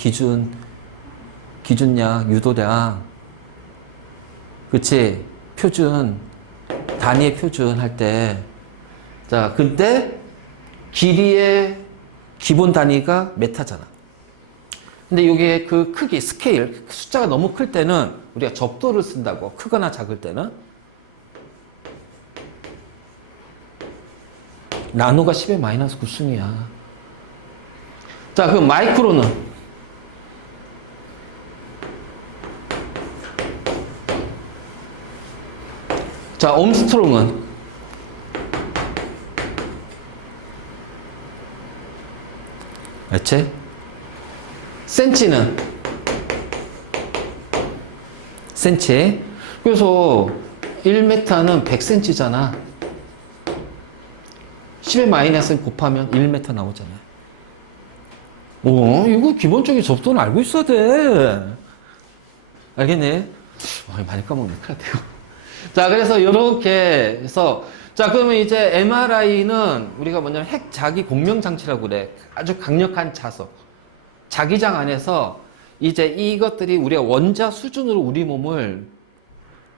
기준량, 유도량. 그치? 표준, 단위의 표준 할 때. 자, 그때 길이의 기본 단위가 메타잖아. 근데 이게 그 크기, 스케일, 숫자가 너무 클 때는 우리가 접도를 쓴다고. 크거나 작을 때는. 나노가 10의 마이너스 9승이야. 자, 그럼 마이크로는? 자, 옴스트롱은? 알지? 센치는? 센치. 그래서 1m는 100cm잖아. 10의 마이너스 곱하면 1m 나오잖아. 이거 기본적인 접도는 알고 있어야 돼. 알겠네? 많이 까먹네. 큰일 났다. 자, 그래서 이렇게 해서, 자, 그러면 이제 MRI는 우리가 뭐냐면 핵자기 공명장치라고 그래. 아주 강력한 자석. 자기장 안에서 이제 이것들이 우리가 원자 수준으로 우리 몸을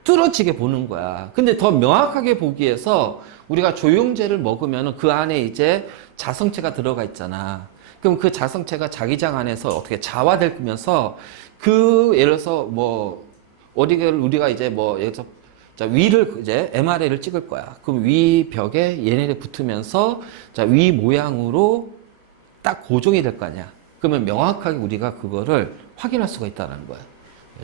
뚫어지게 보는 거야. 근데 더 명확하게 보기 위해서 우리가 조영제를 먹으면 그 안에 이제 자성체가 들어가 있잖아. 그럼 그 자성체가 자기장 안에서 어떻게 자화되면서 예를 들어서 우리가 이제 예를 들어서 자, 위를 이제 MRI를 찍을 거야. 그럼 위 벽에 얘네들이 붙으면서 자, 위 모양으로 딱 고정이 될 거 아니야. 그러면 명확하게 우리가 그거를 확인할 수가 있다는 거야.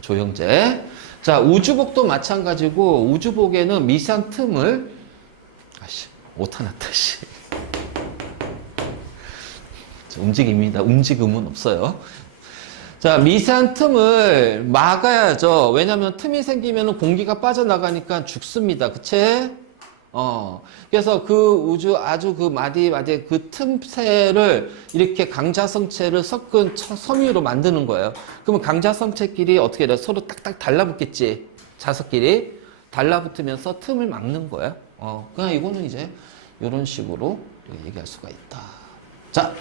조영제. 자, 우주복도 마찬가지고 우주복에는 미세한 틈을 오타 났다. 움직임이다. 움직임은 없어요. 자, 미세한 틈을 막아야죠. 왜냐면 틈이 생기면 공기가 빠져나가니까 죽습니다. 그치? 그래서 그 우주 아주 그 마디 그 틈새를 이렇게 강자성체를 섞은 섬유로 만드는 거예요. 그러면 강자성체끼리 어떻게 돼? 서로 딱딱 달라붙겠지. 자석끼리 달라붙으면서 틈을 막는 거예요. 그냥 이거는 이제 이런 식으로 얘기할 수가 있다. 자.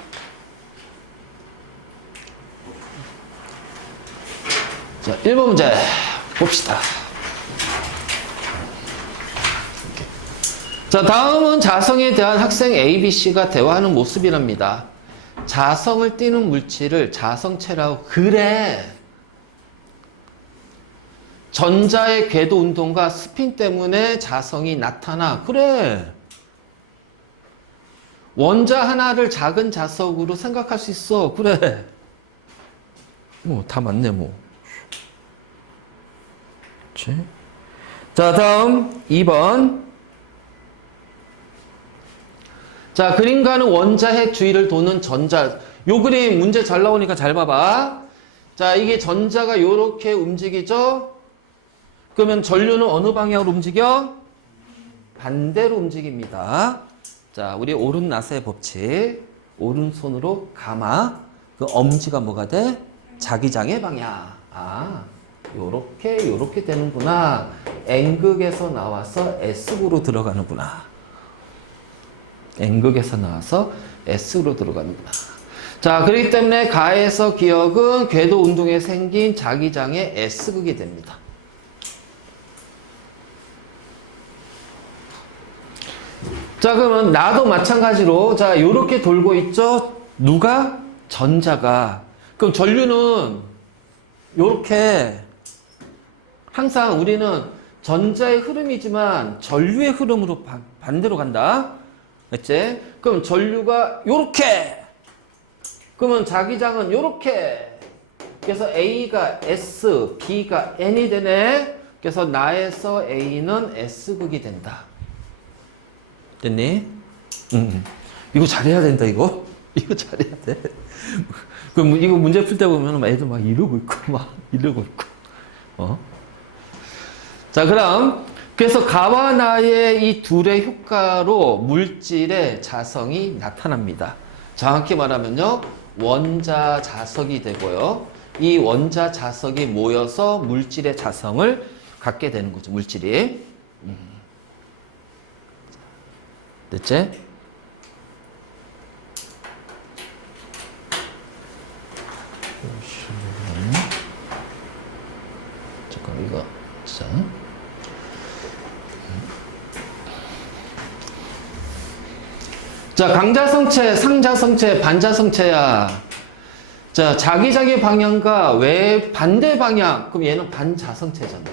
자, 1번 문제 봅시다. 자, 다음은 자성에 대한 학생 A, B, C가 대화하는 모습이랍니다. 자성을 띠는 물질을 자성체라고. 그래. 전자의 궤도 운동과 스핀 때문에 자성이 나타나. 그래. 원자 하나를 작은 자석으로 생각할 수 있어. 그래. 다 맞네, 그렇지? 자, 다음 2번. 자, 그림과는 원자핵 주위를 도는 전자. 요 그림 문제 잘 나오니까 잘 봐봐. 자, 이게 전자가 요렇게 움직이죠? 그러면 전류는 어느 방향으로 움직여? 반대로 움직입니다. 자, 우리 오른나사의 법칙. 오른손으로 감아. 그 엄지가 뭐가 돼? 자기장의 방향. 요렇게 되는구나. N극에서 나와서 S극으로 들어가는구나. N극에서 나와서 S로 들어가는구나. 자, 그렇기 때문에 가에서 기역은 궤도 운동에 생긴 자기장의 S극이 됩니다. 자, 그러면 나도 마찬가지로 자, 요렇게 돌고 있죠? 누가? 전자가. 그럼 전류는 요렇게 항상 우리는 전자의 흐름이지만 전류의 흐름으로 반대로 간다. 맞지? 그럼 전류가 요렇게. 그러면 자기장은 요렇게. 그래서 A가 S, B가 N이 되네. 그래서 나에서 A는 S극이 된다. 됐니? 이거 잘해야 된다, 이거. 이거 잘해야 돼. 그럼 이거 문제 풀 때 보면 애들 막 이러고 있고. 자, 그럼 그래서 가와 나의 이 둘의 효과로 물질의 자성이 나타납니다. 정확히 말하면요, 원자 자석이 되고요. 이 원자 자석이 모여서 물질의 자성을 갖게 되는 거죠, 물질이. 됐지? 잠깐, 이거, 자. 자, 강자성체, 상자성체, 반자성체야. 자, 자기자기 방향과 왜 반대 방향? 그럼 얘는 반자성체잖아.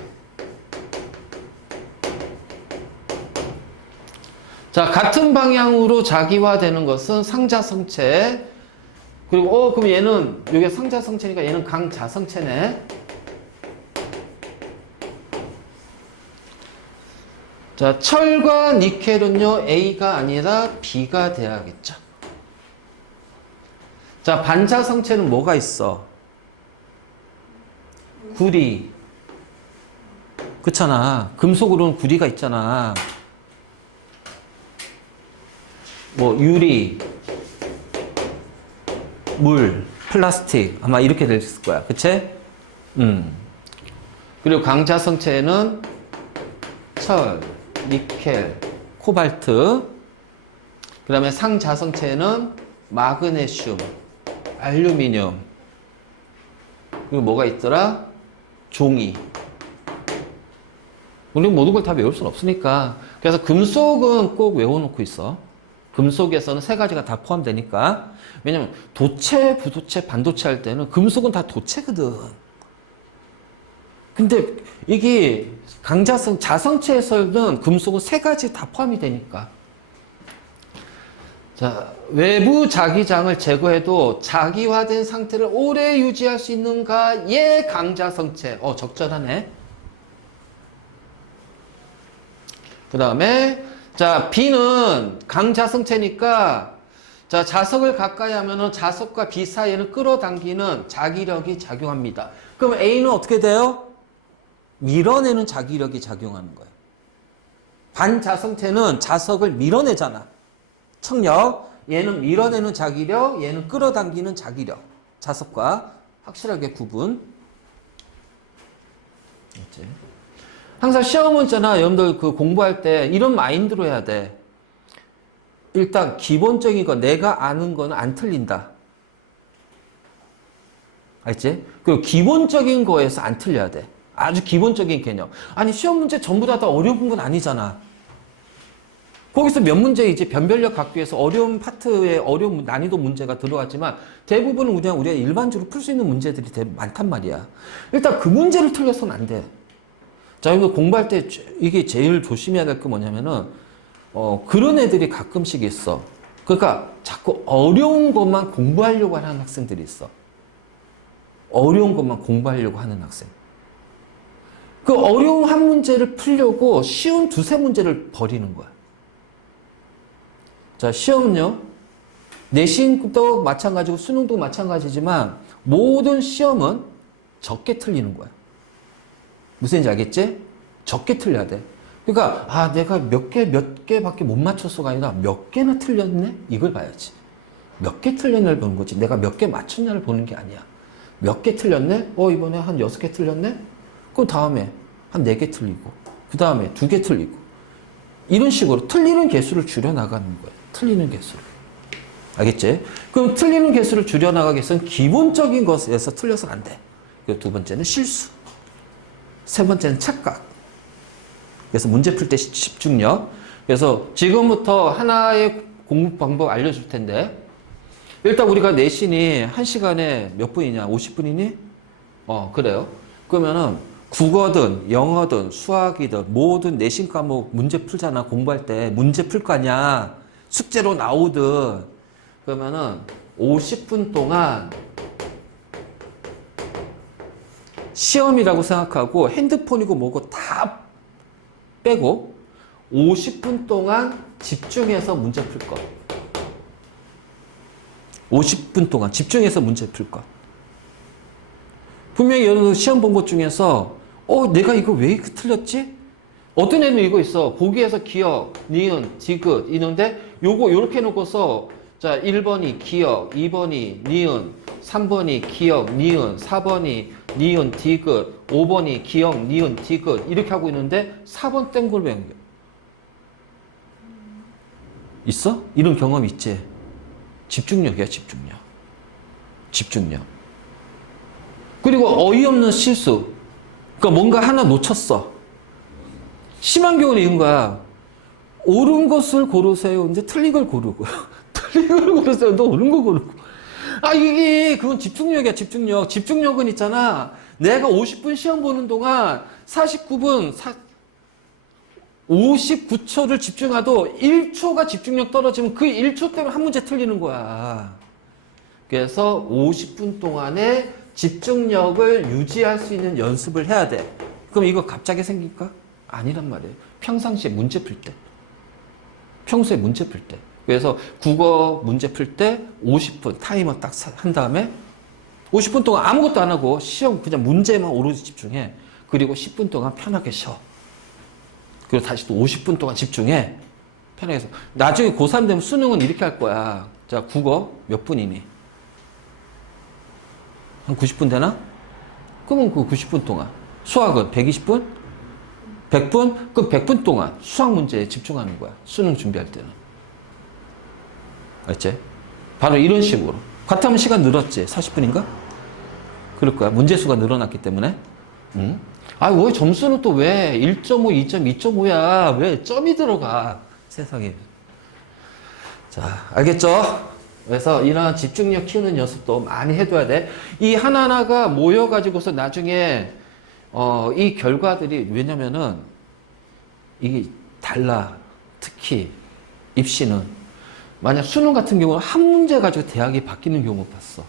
자, 같은 방향으로 자기화되는 것은 상자성체. 그리고 그럼 얘는 여기 상자성체니까 얘는 강자성체네. 자, 철과 니켈은요, A가 아니라 B가 돼야겠죠. 자, 반자성체는 뭐가 있어? 구리. 그렇잖아. 금속으로는 구리가 있잖아. 뭐, 유리, 물, 플라스틱. 아마 이렇게 될 거야. 그치? 그리고 강자성체는 철, 니켈, 코발트. 그 다음에 상자성체는 마그네슘, 알루미늄. 그리고 뭐가 있더라? 종이. 우리 모든 걸 다 외울 수는 없으니까. 그래서 금속은 꼭 외워놓고 있어. 금속에서는 세 가지가 다 포함되니까. 왜냐면 도체, 부도체, 반도체 할 때는 금속은 다 도체거든. 근데 이게 강자성, 자성체에서는 금속은 세 가지 다 포함이 되니까. 자, 외부 자기장을 제거해도 자기화된 상태를 오래 유지할 수 있는가의 강자성체. 적절하네. 그 다음에 자, B는 강자성체니까 자, 자석을 가까이 하면은 자석과 B 사이에는 끌어당기는 자기력이 작용합니다. 그럼 A는 어떻게 돼요? 밀어내는 자기력이 작용하는 거예요. 반자성체는 자석을 밀어내잖아. 청력. 얘는 밀어내는 자기력, 얘는 끌어당기는 자기력. 자석과 확실하게 구분. 있지? 항상 시험은 있잖아. 여러분들 그 공부할 때 이런 마인드로 해야 돼. 일단 기본적인 거 내가 아는 거는 안 틀린다. 알지? 그리고 기본적인 거에서 안 틀려야 돼. 아주 기본적인 개념. 아니 시험 문제 전부 다 어려운 건 아니잖아. 거기서 몇 문제 이제 변별력 갖기 위해서 어려운 파트에 어려운 난이도 문제가 들어갔지만 대부분은 그냥 우리가 일반적으로 풀 수 있는 문제들이 많단 말이야. 일단 그 문제를 틀려서는 안 돼. 자, 여러분 공부할 때 이게 제일 조심해야 될 게 뭐냐면은 그런 애들이 가끔씩 있어. 그러니까 자꾸 어려운 것만 공부하려고 하는 학생들이 있어. 어려운 것만 공부하려고 하는 학생. 그 어려운 한 문제를 풀려고 쉬운 두세 문제를 버리는 거야. 자, 시험은요. 내신도 마찬가지고 수능도 마찬가지지만 모든 시험은 적게 틀리는 거야. 무슨 얘기인지 알겠지? 적게 틀려야 돼. 그러니까 내가 몇 개밖에 못 맞췄어가 아니라 몇 개나 틀렸네? 이걸 봐야지. 몇 개 틀렸냐를 보는 거지. 내가 몇 개 맞췄냐를 보는 게 아니야. 몇 개 틀렸네? 이번에 한 6개 틀렸네? 그럼 다음에 한 4개 틀리고 그 다음에 2개 틀리고 이런 식으로 틀리는 개수를 줄여나가는 거야. 틀리는 개수를. 알겠지? 그럼 틀리는 개수를 줄여나가기 위해서는 기본적인 것에서 틀려서는 안 돼. 그리고 두 번째는 실수. 세 번째는 착각. 그래서 문제 풀 때 집중력. 그래서 지금부터 하나의 공부 방법 알려줄 텐데 일단 우리가 내신이 1시간에 몇 분이냐? 50분이니? 그래요. 그러면은 국어든 영어든 수학이든 모든 내신 과목 문제 풀잖아. 공부할 때 문제 풀 거 아니야. 숙제로 나오든. 그러면은 50분 동안 시험이라고 생각하고 핸드폰이고 뭐고 다 빼고 50분 동안 집중해서 문제 풀 것. 50분 동안 집중해서 문제 풀 것. 분명히 여러분 시험 본 것 중에서 내가 이거 왜 이렇게 틀렸지? 어떤 애는 이거 있어. 보기에서 기억, 니은, 디귿 있는데 요거 요렇게 해놓고서 자 1번이 기억, 2번이 니은, 3번이 기억, 니은, 4번이 니은, 디귿, 5번이 기억, 니은, 디귿 이렇게 하고 있는데 4번 땡 걸 외운 게 있어? 이런 경험 있지? 집중력이야, 집중력. 집중력. 그리고 어이없는 실수. 그러니까 뭔가 하나 놓쳤어. 심한 경우는 이런 거야. 옳은 것을 고르세요. 근데 틀린 걸 고르고. 틀린 걸 고르세요. 너 옳은 거 고르고. 그건 집중력이야, 집중력. 집중력은 있잖아. 내가 50분 시험 보는 동안 49분, 59초를 집중해도 1초가 집중력 떨어지면 그 1초 때문에 한 문제 틀리는 거야. 그래서 50분 동안에 집중력을 유지할 수 있는 연습을 해야 돼. 그럼 이거 갑자기 생길까? 아니란 말이에요. 평상시에 문제 풀 때. 평소에 문제 풀 때. 그래서 국어 문제 풀 때 50분 타이머 딱 한 다음에 50분 동안 아무것도 안 하고 시험 그냥 문제만 오로지 집중해. 그리고 10분 동안 편하게 쉬어. 그리고 다시 또 50분 동안 집중해. 편하게 해서. 나중에 고3 되면 수능은 이렇게 할 거야. 자, 국어 몇 분이니? 한 90분 되나? 그러면 그 90분 동안. 수학은 120분? 100분? 그 100분 동안 수학 문제에 집중하는 거야. 수능 준비할 때는. 알지? 바로 이런 식으로. 같으면 시간 늘었지. 40분인가? 그럴 거야. 문제수가 늘어났기 때문에. 왜 점수는 또 왜 1.5, 2점, 2.5야? 왜 점이 들어가? 세상에. 자, 알겠죠? 그래서 이런 집중력 키우는 연습도 많이 해둬야 돼. 이 하나하나가 모여가지고서 나중에, 이 결과들이, 왜냐면은, 이게 달라. 특히, 입시는. 만약 수능 같은 경우는 한 문제 가지고 대학이 바뀌는 경우 봤어.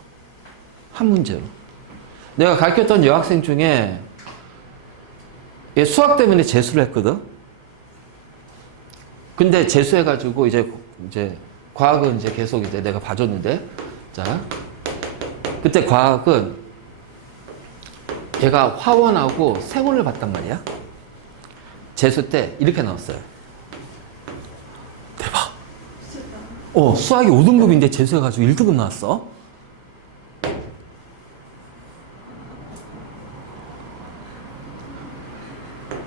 한 문제로. 내가 가르쳤던 여학생 중에, 얘 수학 때문에 재수를 했거든? 근데 재수해가지고 이제 과학은 이제 계속 이제 내가 봐줬는데, 자, 그때 과학은 얘가 화원하고 세원을 봤단 말이야. 재수 때 이렇게 나왔어요. 수학이 5등급인데 재수해가지고 1등급 나왔어.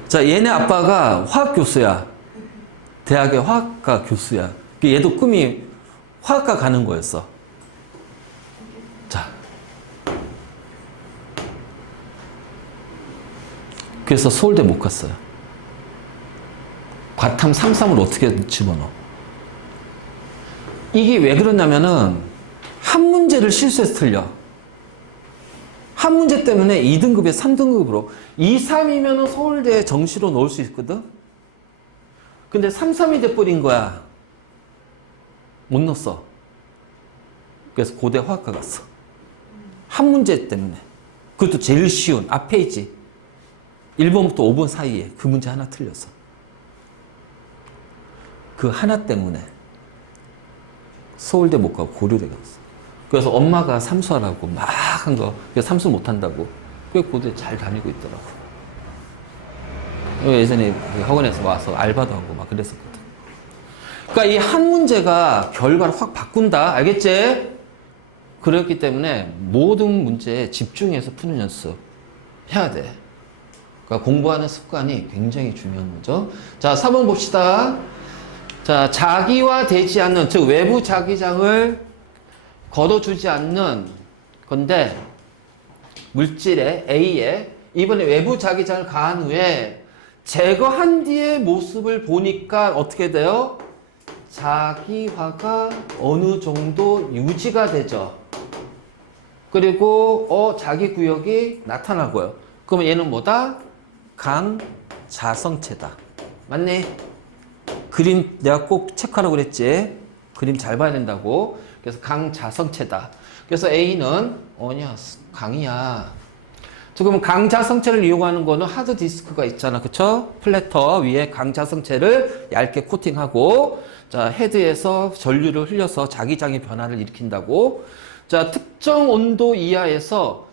자, 얘네 아빠가 화학 교수야. 대학의 화학과 교수야. 얘도 꿈이 화학과 가는 거였어. 자. 그래서 서울대 못 갔어요. 과탐 33을 어떻게 집어넣어? 이게 왜 그러냐면은 한 문제를 실수해서 틀려. 한 문제 때문에 2등급에 3등급으로 2, 3이면 서울대 정시로 넣을 수 있거든? 근데 3, 3이 돼버린 거야. 못 넣었어. 그래서 고대 화학과 갔어. 한 문제 때문에. 그것도 제일 쉬운 앞에 있지. 1번부터 5번 사이에 그 문제 하나 틀렸어. 그 하나 때문에 서울대 못 가고 고려대 갔어. 그래서 엄마가 삼수하라고 막 한 거. 그래서 삼수 못 한다고. 그래서 고대 잘 다니고 있더라고. 예전에 학원에서 와서 알바도 하고 막 그랬었거든. 그러니까 이 한 문제가 결과를 확 바꾼다. 알겠지? 그렇기 때문에 모든 문제에 집중해서 푸는 연습 해야 돼. 그러니까 공부하는 습관이 굉장히 중요한 거죠. 자, 4번 봅시다. 자, 자기화되지 않는, 즉 외부 자기장을 걷어주지 않는 건데 물질의 A에 이번에 외부 자기장을 가한 후에 제거한 뒤의 모습을 보니까 어떻게 돼요? 자기화가 어느 정도 유지가 되죠. 그리고 자기 구역이 나타나고요. 그러면 얘는 뭐다? 강자성체다. 맞니? 그림 내가 꼭 체크하라고 그랬지. 그림 잘 봐야 된다고. 그래서 강자성체다. 그래서 A는 뭐냐? 강이야. 지금 강자성체를 이용하는 거는 하드디스크가 있잖아. 그쵸? 플래터 위에 강자성체를 얇게 코팅하고 자, 헤드에서 전류를 흘려서 자기장의 변화를 일으킨다고. 자, 특정 온도 이하에서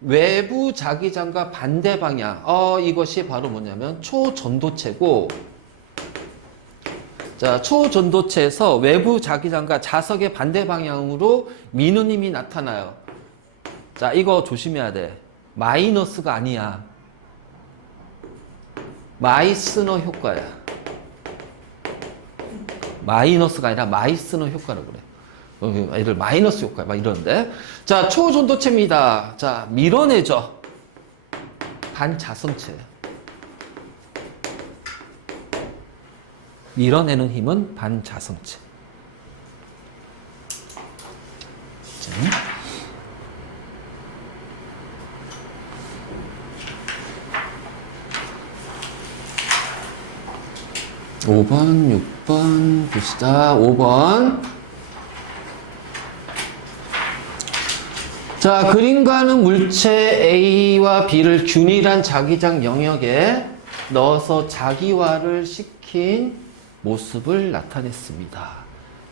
외부 자기장과 반대 방향. 이것이 바로 뭐냐면 초전도체고. 자, 초전도체에서 외부 자기장과 자석의 반대 방향으로 미는 힘이 나타나요. 자, 이거 조심해야 돼. 마이너스가 아니야. 마이스너 효과야. 마이너스가 아니라 마이스너 효과라고 그래. 얘를 마이너스 효과 막 이러는데. 자, 초전도체입니다. 자, 밀어내죠. 반자성체. 밀어내는 힘은 반자성체. 자. 5번, 6번 봅시다. 5번. 자, 그림과는 물체 A와 B를 균일한 자기장 영역에 넣어서 자기화를 시킨 모습을 나타냈습니다.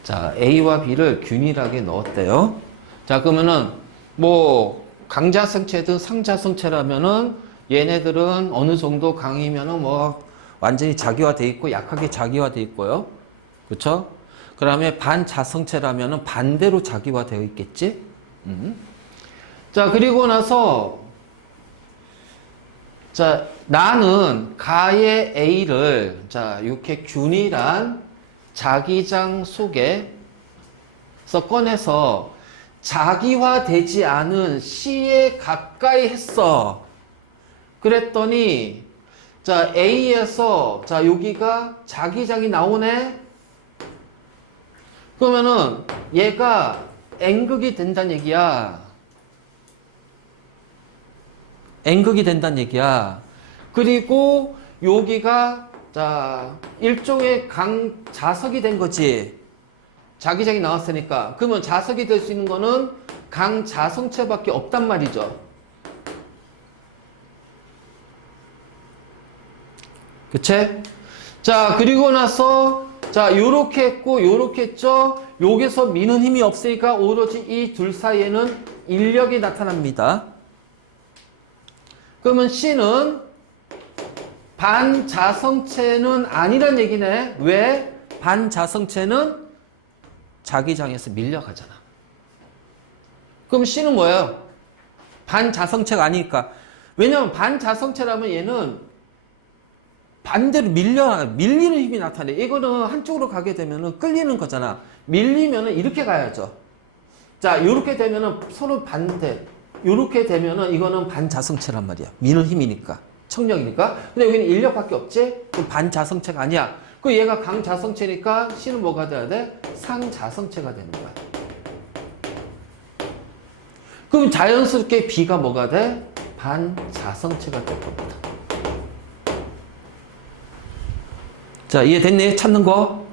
자, A와 B를 균일하게 넣었대요. 자, 그러면은 뭐 강자성체든 상자성체라면은 얘네들은 어느 정도 강이면은 뭐 완전히 자기화돼 있고 약하게 자기화돼 있고요. 그렇죠? 그다음에 반자성체라면은 반대로 자기화되어 있겠지? 자, 그리고 나서 자, 나는 가의 A를 자, 이렇게 균일한 자기장 속에서 꺼내서 자기화되지 않은 C에 가까이 했어. 그랬더니 자, A에서 자, 여기가 자기장이 나오네. 그러면은 얘가 N극이 된다는 얘기야. N극이 된다는 얘기야. 그리고 여기가 자, 일종의 강자석이 된 거지. 자기장이 나왔으니까. 그러면 자석이 될 수 있는 거는 강자성체밖에 없단 말이죠. 그치? 자, 그리고 나서 자, 요렇게 했고 요렇게 했죠. 여기서 미는 힘이 없으니까 오로지 이 둘 사이에는 인력이 나타납니다. 그러면 C는 반자성체는 아니란 얘기네. 왜? 반자성체는 자기장에서 밀려가잖아. 그럼 C는 뭐예요? 반자성체가 아니니까. 왜냐면 반자성체라면 얘는 반대로 밀리는 힘이 나타내. 이거는 한쪽으로 가게 되면은 끌리는 거잖아. 밀리면은 이렇게 가야죠. 자, 요렇게 되면은 서로 반대. 요렇게 되면은 이거는 반자성체란 말이야. 미는 힘이니까. 청력이니까. 근데 여기는 인력밖에 없지? 그럼 반자성체가 아니야. 그 얘가 강자성체니까 C는 뭐가 돼야 돼? 상자성체가 되는 거야. 그럼 자연스럽게 B가 뭐가 돼? 반자성체가 될 겁니다. 자, 이해됐니? 찾는 거?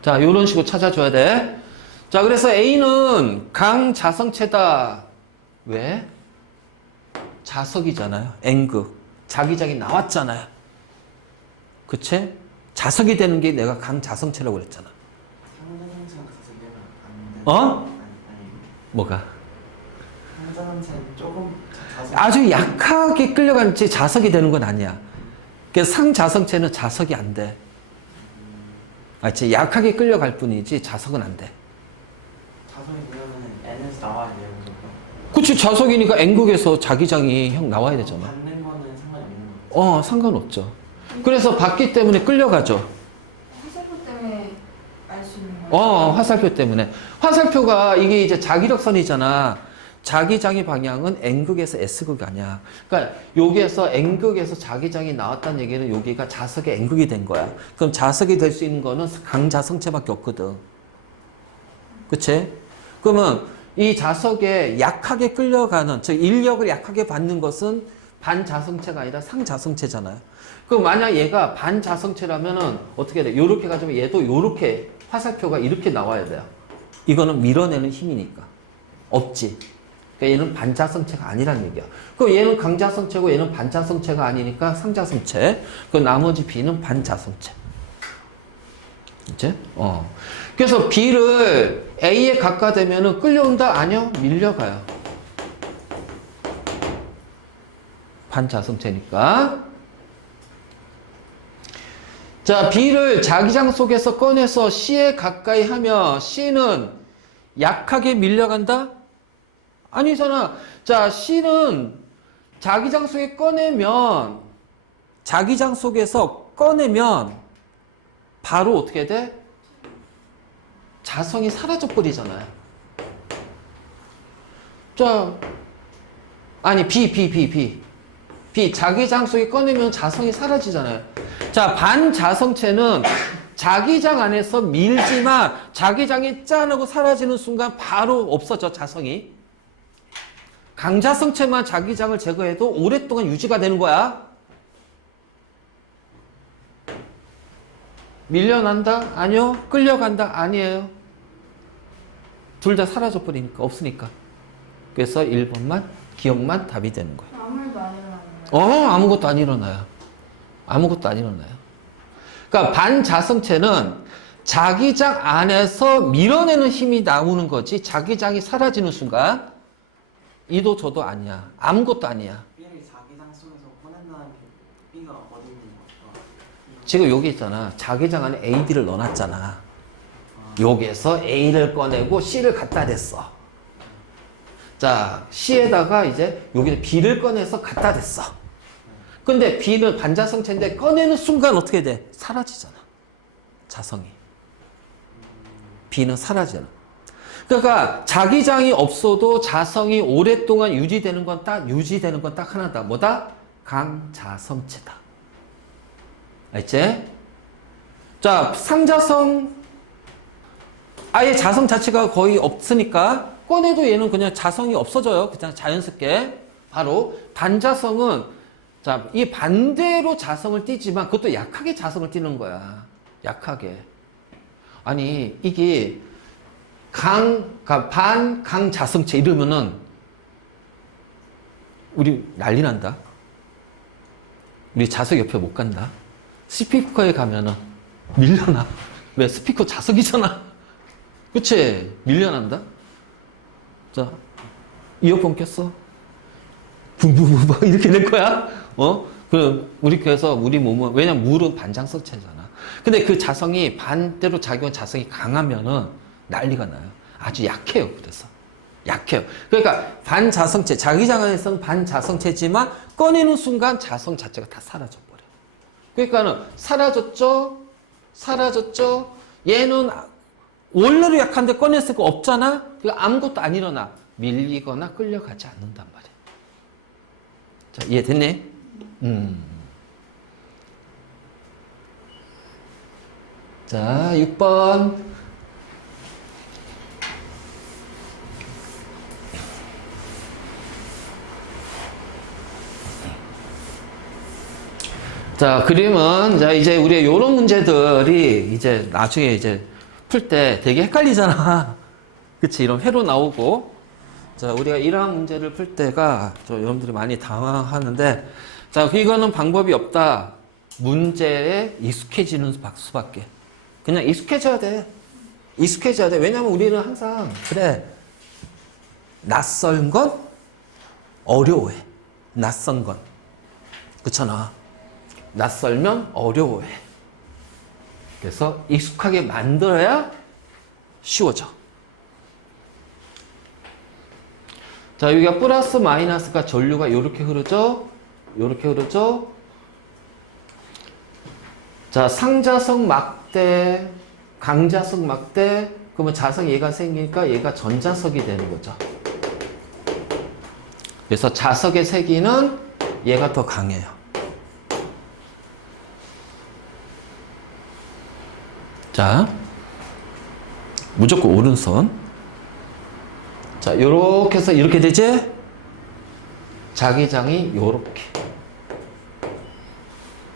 자, 요런 식으로 찾아줘야 돼. 자, 그래서 A는 강자성체다. 왜? 자석이잖아요. N극. 자기장이 나왔잖아요. 그치? 자석이 되는 게 내가 강자성체라고 그랬잖아. 상자성체가 자석이면 안 돼. 어? 아니. 뭐가? 상자성체는 조금 자석. 아주 약하게 끌려가는 지 자석이 되는 건 아니야. 그래서 상자성체는 자석이 안 돼. 약하게 끌려갈 뿐이지 자석은 안 돼. 자석이 되려면 N에서 나와야 돼요. 그치, 자석이니까 N극에서 자기장이 형 나와야 되잖아. 받는 거는 상관이 없는 거예요. 상관없죠. 그래서 받기 때문에 끌려가죠. 화살표 때문에 알 수 있는 거예요? 화살표 때문에. 화살표가 이게 이제 자기력선이잖아. 자기장의 방향은 N극에서 S극이 아니야. 그러니까 여기에서 N극에서 자기장이 나왔다는 얘기는 여기가 자석의 N극이 된 거야. 그럼 자석이 될 수 있는 거는 강자성체밖에 없거든. 그치? 그러면 이 자석에 약하게 끌려가는, 즉 인력을 약하게 받는 것은 반자성체가 아니라 상자성체잖아요. 그럼 만약 얘가 반자성체라면은 어떻게 돼? 요렇게 가지고 얘도 요렇게 화살표가 이렇게 나와야 돼요. 이거는 밀어내는 힘이니까. 없지. 그러니까 얘는 반자성체가 아니란 얘기야. 그럼 얘는 강자성체고 얘는 반자성체가 아니니까 상자성체. 그 나머지 B는 반자성체. 이제? 그래서 B를 A에 가까되면은 끌려온다? 아니요. 밀려가요. 반자성체니까. 자, B를 자기장 속에서 꺼내서 C에 가까이 하면 C는 약하게 밀려간다? 아니잖아. 자, C는 자기장 속에 자기장 속에서 꺼내면 바로 어떻게 돼? 자성이 사라져 버리잖아요. 자, 아니, B. 자기장 속에 꺼내면 자성이 사라지잖아요. 자, 반자성체는 자기장 안에서 밀지만 자기장이 짠하고 사라지는 순간 바로 없어져, 자성이. 강자성체만 자기장을 제거해도 오랫동안 유지가 되는 거야. 밀려난다? 아니요. 끌려간다? 아니에요. 둘 다 사라져버리니까, 없으니까. 그래서 1번만, 기억만 답이 되는 거야. 아무 일도 안 일어나는 거예요? 아무것도 안 일어나요. 아무것도 안 일어나요. 그러니까 반자성체는 자기장 안에서 밀어내는 힘이 나오는 거지, 자기장이 사라지는 순간, 이도 저도 아니야. 아무것도 아니야. B를 자기장 속에서 꺼낸다는 게 B가 어디 있는 거죠? 지금 여기 있잖아. 자기장 안에 A, B를 넣어놨잖아. 여기에서 A를 꺼내고 C를 갖다 댔어. 자, C에다가 이제 여기서 B를 꺼내서 갖다 댔어. 근데 B는 반자성체인데 꺼내는 순간 어떻게 돼? 사라지잖아. 자성이. B는 사라지잖아. 그러니까 자기장이 없어도 자성이 오랫동안 유지되는 건 딱 하나다. 뭐다? 강자성체다. 알지? 자, 상자성, 아예 자성 자체가 거의 없으니까 꺼내도 얘는 그냥 자성이 없어져요. 그냥 자연스럽게. 바로 반자성은, 자, 이 반대로 자성을 띠지만 그것도 약하게 자성을 띠는 거야. 약하게. 아니, 이게 그러니까 반강자성체 이러면은 우리 난리 난다. 우리 자석 옆에 못 간다. 스피커에 가면은 밀려나. 왜? 스피커 자석이잖아. 그치? 밀려난다. 자, 이어폰 꼈어. 붕붕붕 이렇게 될 거야. 그래서 우리 몸은, 왜냐면 물은 반장성체잖아. 근데 그 자성이 반대로 작용 자성이 강하면은 난리가 나요. 아주 약해요. 그래서 약해요. 그러니까 반자성체, 자기장에서는 반자성체지만 꺼내는 순간 자성 자체가 다 사라져 버려. 그러니까는 사라졌죠. 얘는 원래로 약한데 꺼냈을 거 없잖아. 그러니까 아무것도 안 일어나. 밀리거나 끌려가지 않는단 말이야. 자, 이해됐니? 자, 6번. 자, 그림은, 자, 이제 우리가 이런 문제들이 이제 나중에 이제 풀 때 되게 헷갈리잖아. 그치? 이런 회로 나오고. 자, 우리가 이러한 문제를 풀 때가 여러분들이 많이 당황하는데, 자, 이거는 방법이 없다. 문제에 익숙해지는 수밖에. 그냥 익숙해져야 돼. 익숙해져야 돼. 왜냐면 우리는 항상, 그래. 낯선 건 어려워해. 낯선 건. 그렇잖아. 낯설면 어려워해. 그래서 익숙하게 만들어야 쉬워져. 자, 여기가 플러스 마이너스가 전류가 이렇게 흐르죠? 이렇게 흐르죠? 자, 상자석 막대, 강자석 막대, 그러면 자석 얘가 생기니까 얘가 전자석이 되는 거죠. 그래서 자석의 세기는 얘가 더 강해요. 자, 무조건 오른손. 자, 요렇게 해서 이렇게 되지? 자기장이 요렇게.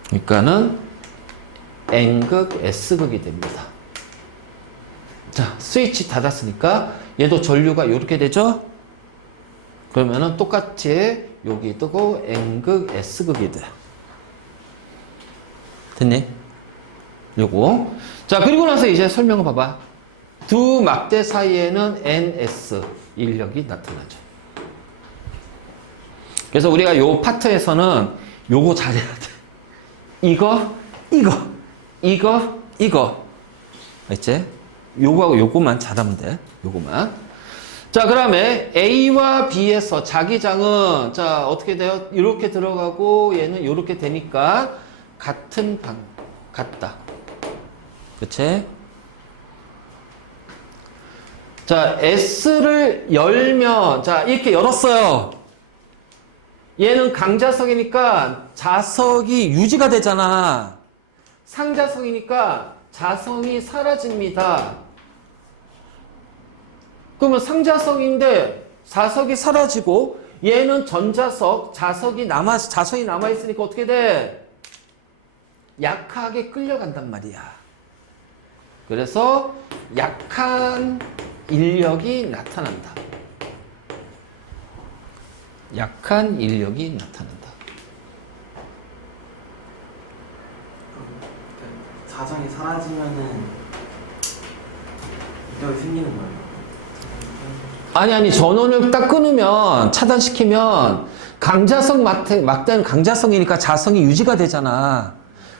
그러니까는 N극, S극이 됩니다. 자, 스위치 닫았으니까 얘도 전류가 요렇게 되죠? 그러면은 똑같이 여기 뜨고 N극, S극이 돼. 됐니? 요거. 자, 그리고 나서 이제 설명을 봐봐. 두 막대 사이에는 NS 인력이 나타나죠. 그래서 우리가 요 파트에서는 요거 잘해야 돼. 이거. 알지? 요거하고 요거만 잘하면 돼. 요거만. 자, 그 다음에 A와 B에서 자기장은, 자, 어떻게 돼요? 이렇게 들어가고 얘는 이렇게 되니까 같은 같다. 그치? 자, S를 열면, 자, 이렇게 열었어요. 얘는 강자석이니까 자석이 유지가 되잖아. 상자석이니까 자성이 사라집니다. 그러면 상자석인데 자석이 사라지고 얘는 전자석, 자석이 남아있으니까 어떻게 돼? 약하게 끌려간단 말이야. 그래서 약한 인력이 나타난다. 약한 인력이 나타난다. 자정이 사라지면은 인력이 생기는 거예요. 아니, 전원을 딱 끊으면, 차단시키면, 강자석 막대는 강자성이니까 자성이 유지가 되잖아.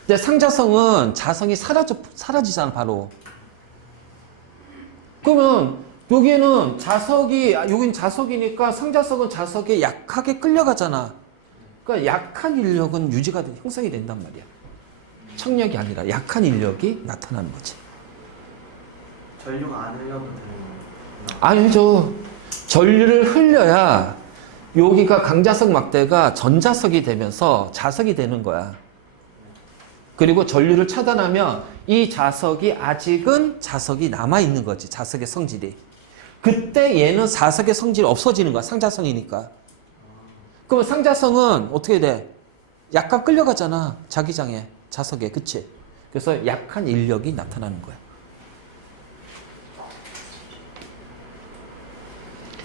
근데 상자성은 자성이 사라지잖아, 바로. 그러면, 여기는 여긴 자석이니까 상자석은 자석에 약하게 끌려가잖아. 그러니까 약한 인력은 형성이 된단 말이야. 청력이 아니라 약한 인력이 나타나는 거지. 전류가 안 흘려도 되는 거예요? 아니죠. 전류를 흘려야 여기가 강자석 막대가 전자석이 되면서 자석이 되는 거야. 그리고 전류를 차단하면 이 자석이 아직은 자석이 남아있는 거지. 자석의 성질이. 그때 얘는 자석의 성질이 없어지는 거야. 상자성이니까. 그러면 상자성은 어떻게 돼? 약간 끌려가잖아. 자기장에. 자석에. 그치? 그래서 약한 인력이 나타나는 거야.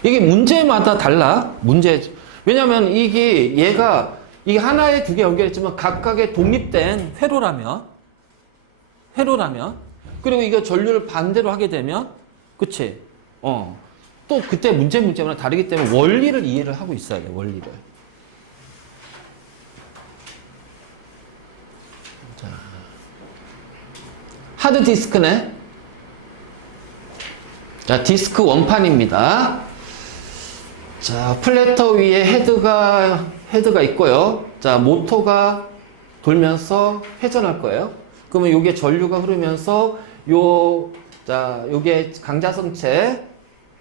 이게 문제마다 달라. 왜냐면 이게 하나에 두 개 연결했지만 각각의 독립된 회로라면. 그리고 이거 전류를 반대로 하게 되면, 그치? 또 그때 문제마다 다르기 때문에 원리를 이해를 하고 있어야 돼, 원리를. 자. 하드디스크네. 자, 디스크 원판입니다. 자, 플래터 위에 헤드가 있고요. 자, 모터가 돌면서 회전할 거예요. 그러면 요게 전류가 흐르면서 요게 강자성체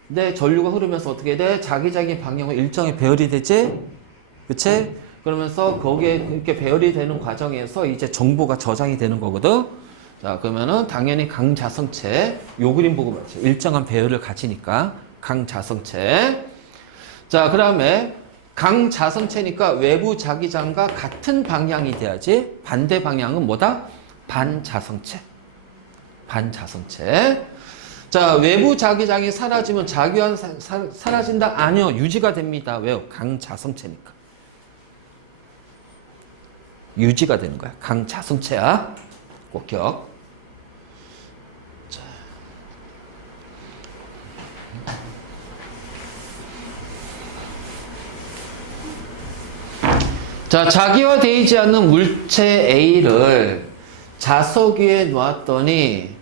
내 전류가 흐르면서 어떻게 돼? 자기장의 방향으로 일정히 배열이 되지? 그치? 그러면서 거기에 이렇게 배열이 되는 과정에서 이제 정보가 저장이 되는 거거든? 자, 그러면은 당연히 강자성체, 요 그림 보고 맞죠? 일정한 배열을 가지니까 강자성체. 자, 그 다음에 강자성체니까 외부 자기장과 같은 방향이 돼야지. 반대 방향은 뭐다? 반자성체. 반자성체. 자, 외부 자기장이 사라지면 자기환 사라진다? 아니요. 유지가 됩니다. 왜요? 강자성체니까. 유지가 되는 거야. 강자성체야. 꼭 기억. 자, 자기화되지 않는 물체 A를 자석 위에 놓았더니,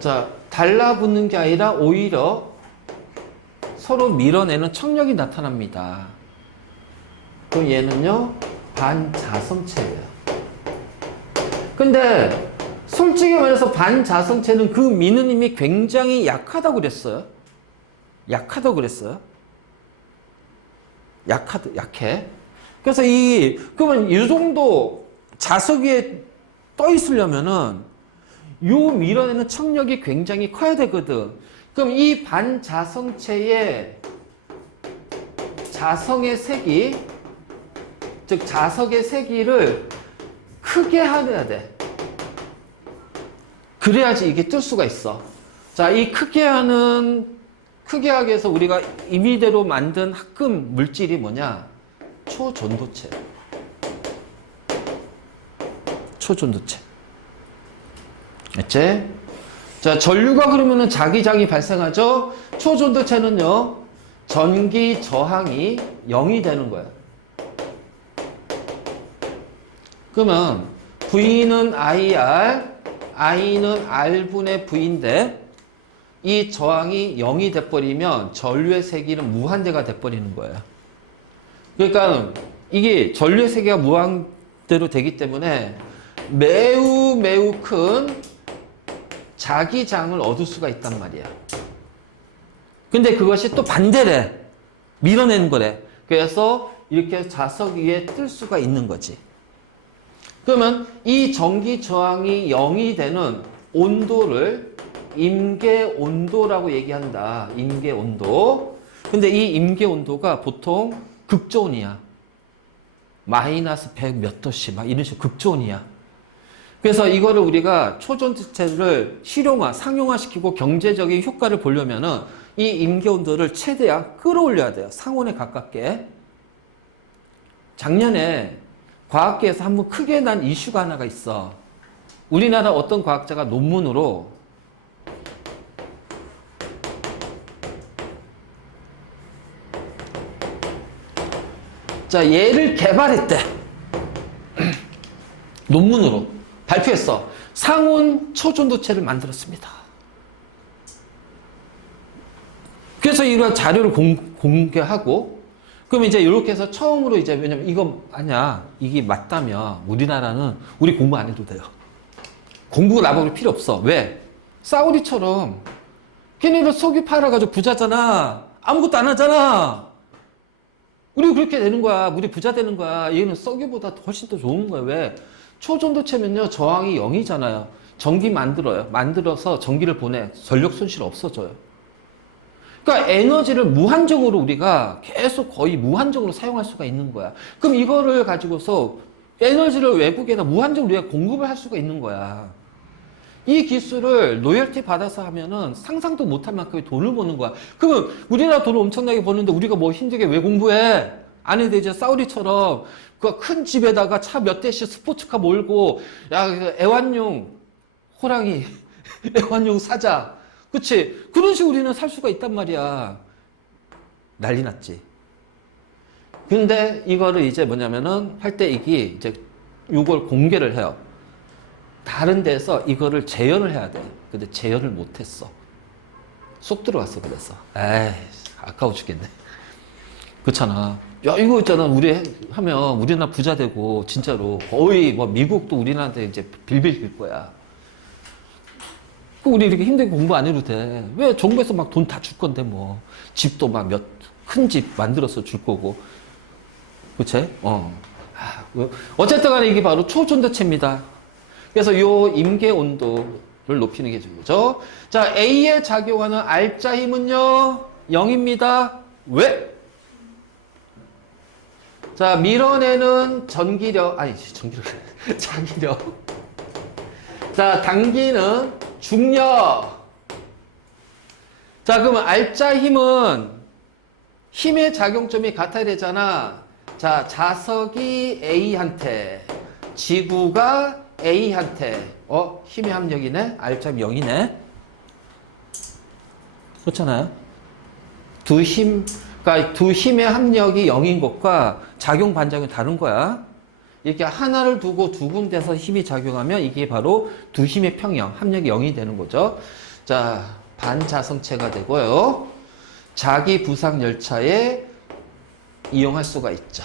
자, 달라붙는 게 아니라 오히려 서로 밀어내는 청력이 나타납니다. 그럼 얘는요, 반자성체예요. 근데 솔직히 말해서 반자성체는 그 미는 힘이 굉장히 약하다고 그랬어요. 약하다고 그랬어요. 약해. 그래서 그러면 이 정도 자석 위에 떠 있으려면은 요 밀어내는 청력이 굉장히 커야 되거든. 그럼 이 반자성체의 자성의 세기, 즉 자석의 세기를 크게 해야 돼. 그래야지 이게 뜰 수가 있어. 자, 이 크게 하기 위해서 우리가 임의대로 만든 합금 물질이 뭐냐? 초전도체. 초전도체. 됐지? 자, 전류가 흐르면은 자기장이 발생하죠? 초전도체는요, 전기 저항이 0이 되는 거야. 그러면 V는 IR, I는 R분의 V인데 이 저항이 0이 돼버리면 전류의 세기는 무한대가 돼버리는 거예요. 그러니까 이게 전류의 세기가 무한대로 되기 때문에 매우 매우 큰 자기장을 얻을 수가 있단 말이야. 근데 그것이 또 반대래. 밀어내는 거래. 그래서 이렇게 자석 위에 뜰 수가 있는 거지. 그러면 이 전기 저항이 0이 되는 온도를 임계 온도라고 얘기한다. 임계 온도. 근데 이 임계 온도가 보통 극저온이야. 마이너스 100 몇 도씨 막 이런 식으로 극저온이야. 그래서 이거를 우리가 초전도체를 실용화, 상용화시키고 경제적인 효과를 보려면은 이 임계 온도를 최대한 끌어올려야 돼요. 상온에 가깝게. 작년에 과학계에서 한번 크게 난 이슈가 하나가 있어. 우리나라 어떤 과학자가 논문으로 자, 얘를 개발했대. 논문으로 발표했어. 상온 초전도체를 만들었습니다. 그래서 이런 자료를 공개하고, 그럼 이제 이렇게 해서 처음으로 이제, 왜냐면 이거 아니야. 이게 맞다면 우리나라는 우리 공부 안 해도 돼요. 공부 나볼 필요 없어. 왜? 사우디처럼 걔네들 석유 팔아가지고 부자잖아. 아무것도 안 하잖아. 우리 그렇게 되는 거야. 우리 부자 되는 거야. 얘는 석유보다 훨씬 더 좋은 거야. 왜? 초전도체면요, 저항이 0이잖아요. 전기 만들어요. 만들어서 전기를 보내. 전력 손실 없어져요. 그러니까 에너지를 무한정으로 우리가 계속 거의 무한정으로 사용할 수가 있는 거야. 그럼 이거를 가지고서 에너지를 외국에다 무한정으로 우리가 공급을 할 수가 있는 거야. 이 기술을 로열티 받아서 하면은 상상도 못할 만큼의 돈을 버는 거야. 그러면 우리나라 돈을 엄청나게 버는데 우리가 뭐 힘들게 왜 공부해? 안 해도 이제 사우디처럼 그 큰 집에다가 차 몇 대씩 스포츠카 몰고, 야, 애완용 호랑이, 애완용 사자. 그치? 그런 식으로 우리는 살 수가 있단 말이야. 난리 났지. 근데 이거를 이제 뭐냐면은 할 때 이게 이제 이걸 공개를 해요. 다른 데서 이거를 재현을 해야 돼. 근데 재현을 못했어. 쏙 들어갔어, 그래서. 에이, 아까워 죽겠네. 그렇잖아. 야, 이거 있잖아. 하면 우리나라 부자 되고, 진짜로. 거의 뭐 미국도 우리나라한테 이제 빌빌 빌 거야. 우리 이렇게 힘들게 공부 안 해도 돼. 왜 정부에서 막 돈 다 줄 건데, 뭐. 집도 막 큰 집 만들어서 줄 거고. 그치? 어쨌든 간에 이게 바로 초전도체입니다. 그래서 요 임계 온도를 높이는 게 중요하죠. 자, A에 작용하는 R자 힘은요, 0입니다. 왜? 자, 밀어내는 자기력. 자, 당기는 중력. 자, 그러면 R자 힘은 힘의 작용점이 같아야 되잖아. 자, 자석이 A한테, 지구가 A한테, 힘의 합력이네? R자 0이네? 그렇잖아요? 그러니까 두 힘의 합력이 0인 것과 작용 반작용이 다른 거야. 이렇게 하나를 두고 두 군데서 힘이 작용하면 이게 바로 두 힘의 평형, 합력이 0이 되는 거죠. 자, 반자성체가 되고요. 자기 부상 열차에 이용할 수가 있죠.